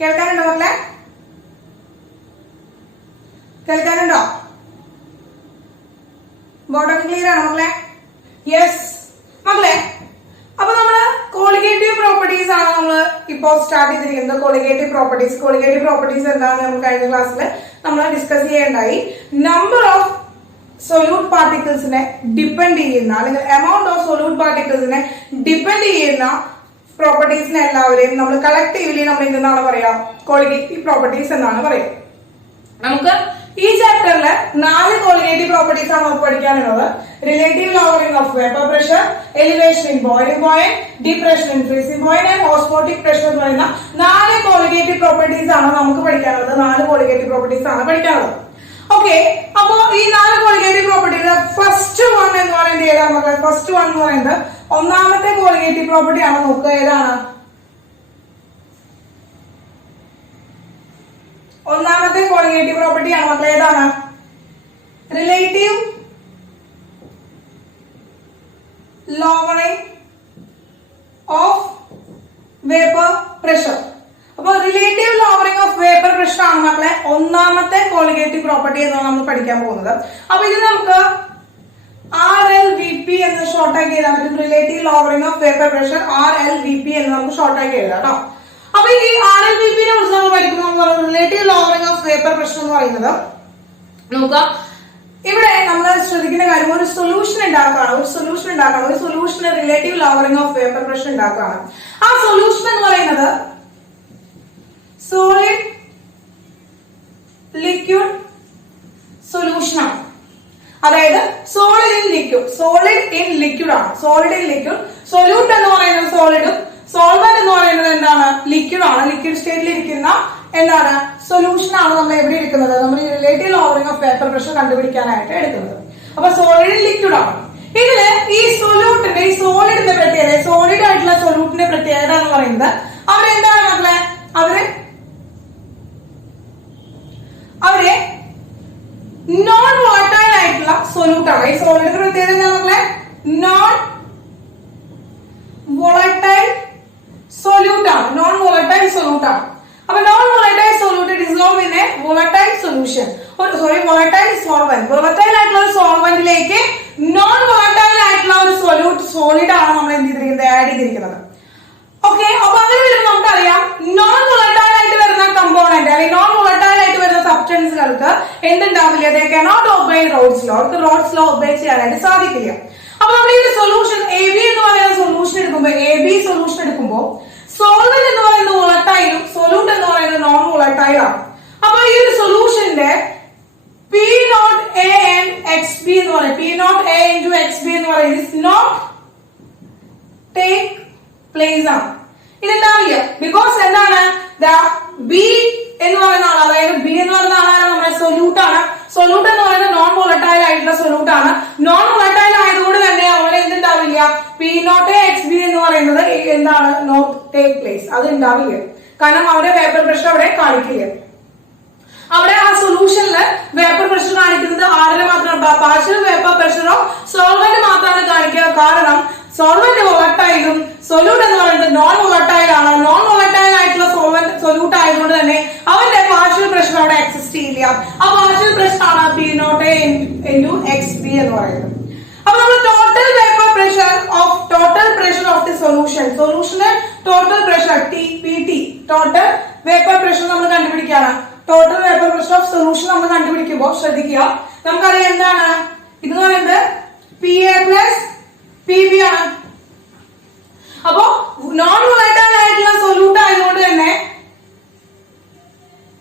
കേൾക്കാനുണ്ടോ മക്കളെ? കേൾക്കാനുണ്ടോ? ബോർഡൊക്കെ ക്ലിയർ ആണോ മക്കളെ? യെസ് മക്കളെ, അപ്പൊ നമ്മള് കോളിഗേറ്റീവ് പ്രോപ്പർട്ടീസ് ആണ് നമ്മൾ ഇപ്പോ സ്റ്റാർട്ട് ചെയ്തിരിക്കുന്നത്. കോളിഗേറ്റീവ് പ്രോപ്പർട്ടീസ് എന്താണെന്ന് നമ്മൾ കഴിഞ്ഞ ക്ലാസ്സിൽ നമ്മൾ ഡിസ്കസ് ചെയ്യേണ്ടായി. നമ്പർ ഓഫ് സൊല്യൂട്ട് പാർട്ടിക്കിൾസിനെ ഡിപ്പെൻഡ് ചെയ്യുന്ന അല്ലെങ്കിൽ എമൗണ്ട് ഓഫ് സൊല്യൂട്ട് പാർട്ടിക്കിൾസിനെ ഡിപ്പെൻഡ് ചെയ്യുന്ന പ്രോപ്പർട്ടീസിനെ എല്ലാവരെയും നമ്മൾ കളക്റ്റീവ്ലി നമ്മൾ എന്താണ് പറയാ, കോളിഗേറ്റീവ് പ്രോപ്പർട്ടീസ് എന്നാണ് പറയാ. നമുക്ക് ഈ ചാപ്റ്ററില് 4 കോളിഗേറ്റീവ് പ്രോപ്പർട്ടീസ് ആണ് നമുക്ക് പഠിക്കാനുള്ളത്. Relative lowering of vapour pressure, elevation in boiling point, depression in freezing point and osmotic pressure എന്ന് പറയുന്ന 4 കോളിഗേറ്റീവ് പ്രോപ്പർട്ടീസ് ആണ് നമുക്ക് പഠിക്കാനുള്ളത്. 4 കോളിഗേറ്റീവ് പ്രോപ്പർട്ടീസ് ആണ് പഠിക്കാനുള്ളത്. ഓക്കെ, അപ്പോ ഈ 4 കോളിഗേറ്റീവ് പ്രോപ്പർട്ടിയുടെ ഫസ്റ്റ് വൺ എന്ന് പറയുന്നത് ഏതാണ് മക്കളെ? ഫസ്റ്റ് വൺ എന്ന് പറയുന്നത് ഒന്നാമത്തെ കോളിഗേറ്റീവ് പ്രോപ്പർട്ടി ആണ്. നോക്കുക, ഏതാണ് ഒന്നാമത്തെ കോളിഗേറ്റീവ് പ്രോപ്പർട്ടി ആണ് മക്കളെ? ഏതാണ്? Relative lowering of vapour pressure. അപ്പൊ relative lowering of vapour pressure ആണ് മക്കളെ ഒന്നാമത്തെ കോളിഗേറ്റീവ് പ്രോപ്പർട്ടി എന്നാണ് നമ്മൾ പഠിക്കാൻ പോകുന്നത്. അപ്പൊ ഇത് നമുക്ക് RLVP എന്ന് ഷോർട്ടാക്കി എഴുതാൻ പറ്റും. Relative lowering of vapour pressure RLVP എന്ന് നമുക്ക് ഷോർട്ടാക്കി എഴുതാം കേട്ടോ. അപ്പൊ ഈ RLVP നെ കുറിച്ച് നമ്മൾ പഠിക്കുമ്പോൾ relative lowering of vapour pressure എന്ന് പറയുന്നത്, നോക്കുക, ഇവിടെ നമ്മൾ ശ്രദ്ധിക്കുന്ന കാര്യം ഒരു സൊല്യൂഷൻ ഉണ്ടാക്കുകയാണ്. ഒരു സൊല്യൂഷന് relative lowering of vapour pressure ഉണ്ടാക്കുകയാണ്. ആ സൊല്യൂഷൻ എന്ന് പറയുന്നത് സോളിഡ് ലിക്വിഡ് സൊല്യൂഷൻ ആണ്. അതായത് സോളിഡ് ഇൻ ലിക്വിഡ് ആണ്. സൊല്യൂട്ട് എന്ന് പറയുന്നത് സോളിഡും സോൾവെന്റ് എന്ന് പറയുന്നത് എന്താണ്? ലിക്വിഡ് ആണ്. ലിക്വിഡ് സ്റ്റേറ്റിൽ ഇരിക്കുന്ന എന്താണ്? സൊല്യൂഷൻ ആണ് നമ്മൾ എവിടെ എടുക്കുന്നത്? നമ്മൾ ഈ relative lowering of vapour pressure കണ്ടുപിടിക്കാനായിട്ട് എടുക്കുന്നത്. അപ്പൊ സോളിഡ് ലിക്വിഡ് ആണ്. ഇതില് ഈ സൊല്യൂട്ടിന്റെ ഈ സോളിഡിന്റെ പ്രത്യേകത, സോളിഡ് ആയിട്ടുള്ള സൊല്യൂട്ടിന്റെ പ്രത്യേകത എന്ന് പറയുന്നത് അവരെന്താണ് മക്കളെ? അവരെ നോൺ വോളറ്റൈൽ ആയിട്ടുള്ള സൊല്യൂട്ട് ആണ്. ഈ സോളിഡിന്റെ പ്രത്യേകത എന്താ മക്കളെ? നോൺ വോളറ്റൈൽ സൊല്യൂട്ട് ആണ്. അപ്പൊ non volatile solute dissolve in A volatile solution, volatile solvent. Volatile ആയിട്ടുള്ള ഒരു സോൾവെന്റിലേക്ക് നോൺ വോളറ്റൈൽ ആയിട്ടുള്ള ഒരു സോളിഡ് ആണ് നമ്മൾ എന്ത് ചെയ്തിരിക്കുന്നത്? ആഡ് ചെയ്തിരിക്കുന്നത്. ഓക്കെ, അപ്പൊ അങ്ങനെ വരുമ്പോൾ നമുക്കറിയാം നോൺ വോളറ്റൈൽ ആയിട്ട് വരുന്ന കമ്പോണന്റ് അല്ലെങ്കിൽ നോൺ വോളറ്റൈൽ ആയിട്ട് വരുന്ന സബ്സ്റ്റൻസുകൾക്ക് എന്തുണ്ടാവില്ല? They cannot obey Raoult's law. അവർക്ക് റോഡ്സ് ലോ ഒബേ ചെയ്യാനായിട്ട് സാധിക്കില്ല. അപ്പൊ നമ്മൾ ഈ സൊല്യൂഷൻ AB എന്ന് പറയുന്ന സൊല്യൂഷൻ എടുക്കുമ്പോൾ സോൾവെന്റ് എന്ന് പറയുന്നത് വോളറ്റൈലും സൊല്യൂട്ട് എന്ന് പറയുന്നത് നോൺ വോളറ്റൈൽ ആണ്. അപ്പൊ ഈ ഒരു സൊല്യൂഷന്റെ P0A and XB എന്ന് പറയുന്നത്, P0A into XB എന്ന് പറയുന്നത് നോട്ട് ടേക്ക് പ്ലേസ് ആണ്. ഇതുണ്ടാവില്ല. ബിക്കോസ് എന്താണ്? B എന്ന് പറയുന്ന ആൾ, അതായത് B എന്ന് പറയുന്ന ആളാണ് നമ്മുടെ സൊല്യൂട്ട് ആണ്. സൊല്യൂട്ട് എന്ന് പറയുന്നത് നോൺ വോളറ്റൈൽ ആയിട്ടുള്ള സൊല്യൂട്ട് ആണ്. നോൺ വോളറ്റൈൽ ആയതുകൊണ്ട് തന്നെ അവിടെ എന്തുണ്ടാവില്ല? P0A XB എന്ന് പറയുന്നത് എന്താണ്? Not take place. അത് ഉണ്ടാവില്ല. കാരണം അവരുടെ വേപ്പർ പ്രഷർ അവിടെ കാണിക്കില്ല. അവിടെ ആ സൊല്യൂഷനില് വേപ്പർ പ്രഷർ കാണിക്കുന്നത് ആരുടെ മാത്രമാണ്? പാർഷ്യൽ വേപ്പർ പ്രഷറോ സോൾവെന്റ് മാത്രമാണ് കാണിക്കുക. കാരണം സോൾവെന്റ് വോളറ്റൈലും സൊല്യൂട്ട് എന്ന് പറയുന്നത് നോൺ വോളറ്റൈൽ ആണ്. നോൺ വോളറ്റൈൽ ആയിട്ടുള്ള സൊല്യൂട്ട് ആയതുകൊണ്ട് തന്നെ അവന്റെ പാർഷ്യൽ പ്രഷർ അവിടെ എക്സിസ്റ്റ് ചെയ്യില്ല. ആ പാർഷ്യൽ പ്രഷർ ആണ് P0A into XB എന്ന് പറയുന്നത്. അപ്പൊ നമ്മൾ ടോട്ടൽ പ്രഷർ ഓഫ് ദി സൊല്യൂഷന് total pressure PT, total vapour pressure നമ്മൾ കണ്ടുപിടിക്കുകയാണ്. Total vapour pressure of solution നമ്മൾ കണ്ടുപിടിക്കുമ്പോൾ ശ്രദ്ധിക്കുക, നമുക്കറിയാം എന്താണ് ഇത് പറയുന്നത്? PA plus PB ആണ്. അപ്പോ നോൺ വോളറ്റൈൽ ആയിട്ടുള്ള സൊല്യൂട്ട് ആയതുകൊണ്ട് തന്നെ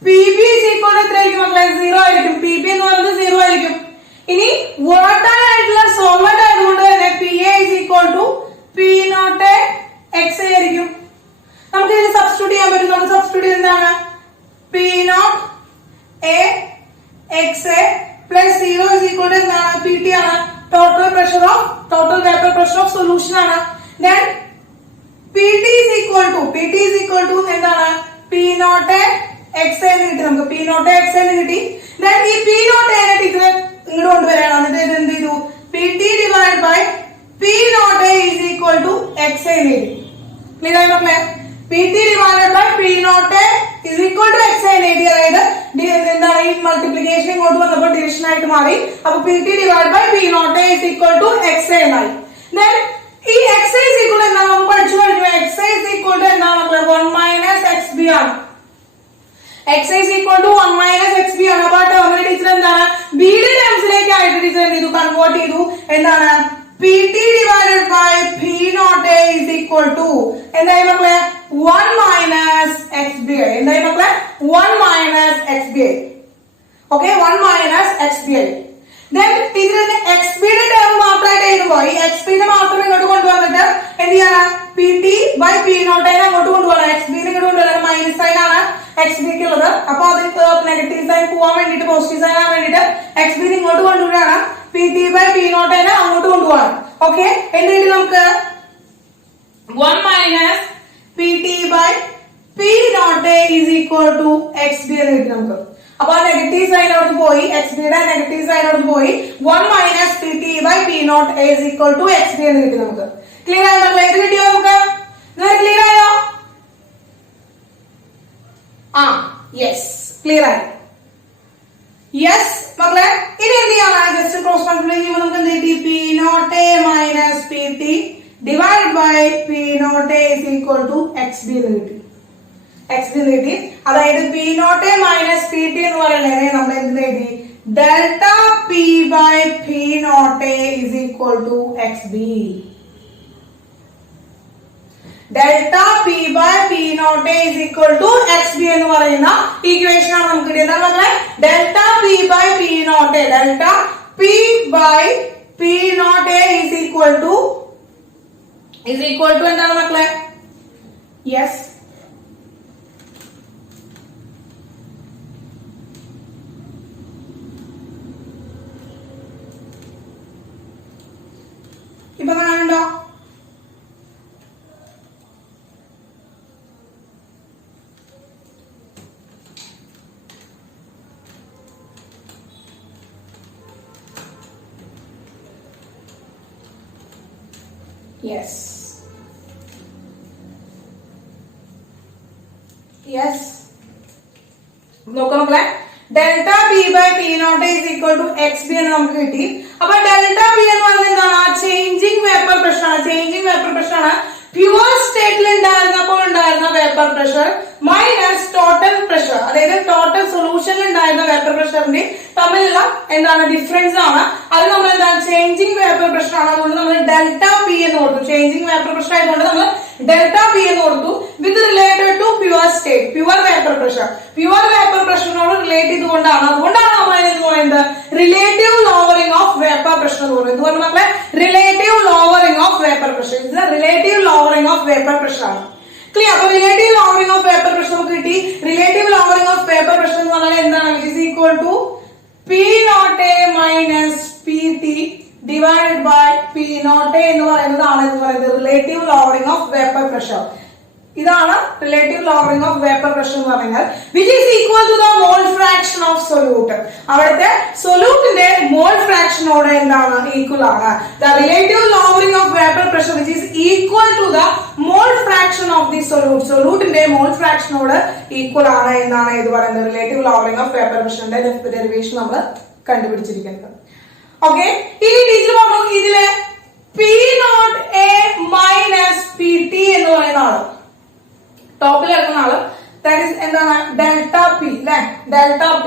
PB is equal to എത്രയായിരിക്കും മക്കളെ? 0 ആയിരിക്കും. PB എന്ന് പറയുന്നത് 0 ആയിരിക്കും. ഇനി വോളറ്റൈൽ ആയിട്ടുള്ള സോൾവെന്റ് ആയതുകൊണ്ട് തന്നെ PA is equal to P0A XA ആയിരിക്കും. നമുക്ക് ഇതിൽ സബ്സ്റ്റിറ്റ്യൂട്ട് ചെയ്യാൻ പറ്റും. നമുക്ക് സബ്സ്റ്റിറ്റ്യൂട്ട് എന്താണ്? P0A XA plus 0 is equal to എന്താണ്? PT ആണ്. Total vapour pressure of solution ആണ്. Then PT is equal to എന്താണ്? P0A XA എന്ന് കിട്ടി. നമുക്ക് P0A XA എന്ന് കിട്ടി. Then ഈ P0A നെ ടീച്ചർ ഇങ്ങോട്ട് കൊണ്ടുവരാണ്. എന്നിട്ട് എന്ത് ചെയ്തു? PT divided by P0A is equal to XA എന്ന് എഴുതി. ക്ലിയർ ആയി മക്കളെ? PT divided by P0A is multiplication ഇങ്ങോട്ട് വന്നപ്പോൾ ഡിവിഷൻ ആയിട്ട് മാറി. അപ്പൊ PT divide by P naught A is equal to XA എന്നായി. Then ഈ XA is equal to എന്താ നമ്മൾ പഠിച്ചു കഴിഞ്ഞു. XA is equal to എന്താ മക്കളെ 1 minus XB ആണ്. XA is equal to 1 minus XB ആണ്. അപ്പൊ ടേമിനെ ടീച്ചർ എന്താണ് B യുടെ ടേംസിലേക്ക് ആയിട്ട് ടീച്ചർ എന്ത് ചെയ്തു കൺവേർട്ട് ചെയ്തു. എന്താണ് PT divided by P naught A is equal to എന്തായി മക്കളെ 1 minus XBI. എന്തായി മക്കളെ 1 minus XBI. Okay, 1 minus XBI. Then teacher XB യുടെ ടേം മാത്രമായിട്ട് എഴുതുമ്പോൾ ഈ XB നെ മാത്രം ഇങ്ങോട്ട് കൊണ്ടുവന്നിട്ട് എന്ത് ചെയ്യണം PT by P naught A അങ്ങോട്ട് കൊണ്ടുപോകണം. XB നെ ഇങ്ങോട്ട് കൊണ്ടുവരണം. മൈനസ് സൈൻ ആണ് XB ക്ക് ഉള്ളത്. അപ്പൊ അതിന് നെഗറ്റീവ് സൈൻ പോവാൻ വേണ്ടിട്ട് പോസിറ്റീവ് സൈൻ ആവാൻ വേണ്ടിട്ട് XB നെ ഇങ്ങോട്ട് കൊണ്ടുവരണം. PT by P naught A അങ്ങോട്ട് കൊണ്ടുപോകണം. ഓക്കെ, എന്നിട്ട് നമുക്ക് 1 minus PT by P naught A is equal to XB എന്ന് കിട്ടി നമുക്ക്. അപ്പൊ ആ നെഗറ്റീവ് സൈൻ അവിടെ പോയി, XB യുടെ നെഗറ്റീവ് സൈൻ അവിടെ പോയി. 1 minus PT by P naught A is equal to XB എന്ന് കിട്ടി നമുക്ക്. ക്ലിയർ ആയോ മക്കളെ? ഇത് കിട്ടിയോ നമുക്ക്? ക്ലിയർ ആയോ? യെസ്, ക്ലിയർ ആയി. യെസ് മക്കളെ, ഇനി എന്ത് ചെയ്യണം? ജസ്റ്റ് ക്രോസ് മൾട്ടിപ്ലൈ ചെയ്യുമ്പോൾ നമുക്ക് എന്ത് കിട്ടി? P naught A minus PT divided by P naught A is equal to XB എന്ന് കിട്ടി. XB എന്ന് കിട്ടി. അതായത് P naught A minus PT എന്ന് പറയുന്നത് നമ്മൾ എന്ത് എഴുതി? Delta P by P naught A is equal to XB. Delta P by P naught A is equal to XB എന്ന് പറയുന്ന ഇക്വേഷൻ ആണ് നമുക്ക് കിട്ടിയത്. മക്കളെ delta P by P naught A, delta P by P naught A is equal to എന്താണ് മക്കളെ? Yes, ഇപ്പൊ കാണുന്നുണ്ടോ? Yes. Yes. നോക്കാം മക്കളെ, delta P by P naught is equal to XB എന്ന് നമുക്ക് കിട്ടി. അപ്പൊ ഡെൽറ്റ P എന്ന് പറയുന്നത് എന്താണ്? ചേഞ്ചിങ് വേപ്പർ പ്രഷർ ആണ്. ചേഞ്ചിങ് വേപ്പർ പ്രഷർ ആണ്. പ്യുവർ സ്റ്റേറ്റിൽ ഉണ്ടായിരുന്നപ്പോൾ ഉണ്ടായിരുന്ന vapour pressure minus total pressure, അതായത് ടോട്ടൽ സൊല്യൂഷനിൽ ഉണ്ടായിരുന്ന വേപ്പർ പ്രഷറിന്റെ തമ്മിലുള്ള എന്താണ് ഡിഫറൻസ് ആണ്. അത് നമ്മൾ എന്താണ് ചേഞ്ചിങ് വേപ്പർ പ്രഷർ ആണ്. അതുകൊണ്ട് നമ്മൾ ഡെൽറ്റ P എന്ന് കൊടുത്തു. ചേഞ്ചിങ് വേപ്പർ പ്രഷർ ആയതുകൊണ്ട് നമ്മൾ ഡെൽറ്റ P എന്ന് കൊടുത്തു with related to pure state, pure vapour pressure. Pure vapour പ്രഷറിനോട് റിലേറ്റ് ചെയ്തുകൊണ്ടാണ്, അതുകൊണ്ടാണ് നമ്മൾ എന്ന് പറയുന്നത് relative lowering of vapour pressure എന്ന് പറയുന്നത്. എന്തുകൊണ്ട് മക്കളെ? Relative lowering of vapour pressure. ഇത് relative lowering of vapour pressure ആണ്. ക്ലിയർ? അപ്പൊ relative lowering of vapour pressure നമുക്ക് കിട്ടി. Relative lowering of vapour pressure എന്ന് പറഞ്ഞാൽ എന്താണ്? Which is equal to P naught A minus PT divided by P naught A എന്ന് പറയുന്നതാണ് relative lowering of vapour pressure. ഇതാണ് relative lowering of vapour pressure എന്ന് പറയുന്നത്. Which is equal to the mole fraction of solute. അവിടുത്തെ സൊല്യൂട്ടിന്റെ mole ഫ്രാക്ഷനോട് എന്താണ്? Equal ആണ്. The relative lowering of vapour pressure which is equal to the mole fraction of the solute. സൊല്യൂട്ടിന്റെ mole ഫ്രാക്ഷനോട് equal ആണ് എന്നാണ് ഇത് പറയുന്നത്. റിലേറ്റീവ് ലോവറിംഗ് ഓഫ് വേപ്പർ പ്രഷറിന്റെ ഡെറിവേഷൻ നമ്മൾ കണ്ടുപിടിച്ചിരിക്കുന്നത്. ഓക്കെ, ഇനി ടീച്ചർ പറഞ്ഞു ഇതില് P naught A minus PT എന്ന് പറയുന്ന ആള് ടോപ്പിൽ ഇറക്കുന്ന ആള്, ദാറ്റ് ഈസ് എന്താണ്? ഡെൽറ്റ P അല്ലെ? Delta P.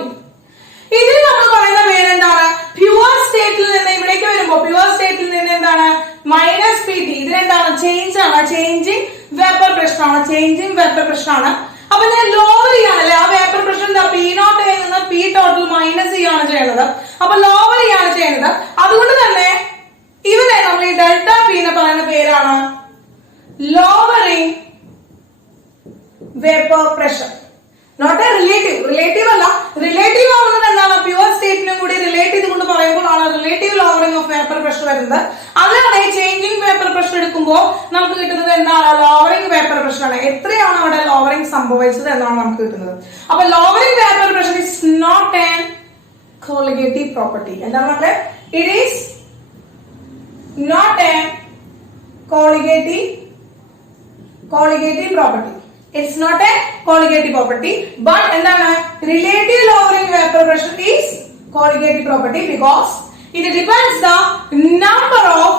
ഇതിന് നമ്മൾ പറയുന്ന പേര് എന്താണ്? പ്യുവർ സ്റ്റേറ്റിൽ നിന്ന് ഇവിടേക്ക് വരുമ്പോ പ്യുവർ സ്റ്റേറ്റിൽ നിന്ന് എന്താണ്? Minus PT. ഇതിനെന്താണ്? ചേഞ്ച് ആണ്. ചേഞ്ചിങ് വേപ്പർ പ്രഷർ ആണ്. ചേഞ്ചിങ് വേപ്പർ പ്രഷർ ആണ്. അപ്പൊ ഞാൻ ലോവർ ചെയ്യാണല്ലേ ആ വേപ്പർ പ്രഷർ എന്താ? P naught A നിന്ന് P ടോട്ടൽ മൈനസ് ചെയ്യാണ് ചെയ്യുന്നത്. അപ്പൊ ലോവർ ചെയ്യാണ് ചെയ്യുന്നത്. അതുകൊണ്ട് തന്നെ ഇവിടെ നമ്മൾ ഈ ഡെൽറ്റ P എന്ന് പറയുന്ന പേരാണ് lowering vapour pressure. Not a relative. Relative അല്ല. റിലേറ്റീവ് ആവുന്നത് എന്താണ്? പ്യുവർ സ്റ്റേറ്റിനും കൂടി റിലേറ്റ് ചെയ്തുകൊണ്ട് പറയുമ്പോഴാണ് relative lowering of vapour pressure വരുന്നത്. അതാണ് ചേഞ്ചിങ് വേപ്പർ പ്രഷർ എടുക്കുമ്പോൾ നമുക്ക് കിട്ടുന്നത് എന്താണ്? ലോവറിംഗ് വേപ്പർ പ്രഷർ ആണ്. എത്രയാണ് അവിടെ ലോവറിംഗ് സംഭവിച്ചത് എന്നാണ് നമുക്ക് കിട്ടുന്നത്. അപ്പൊ lowering vapour pressure is not an colligative property. എന്താണ് മക്കളെ? It is not an colligative property. It's not a colligative property, but എന്താണ് relative lowering vapor pressure is colligative property because it depends the number of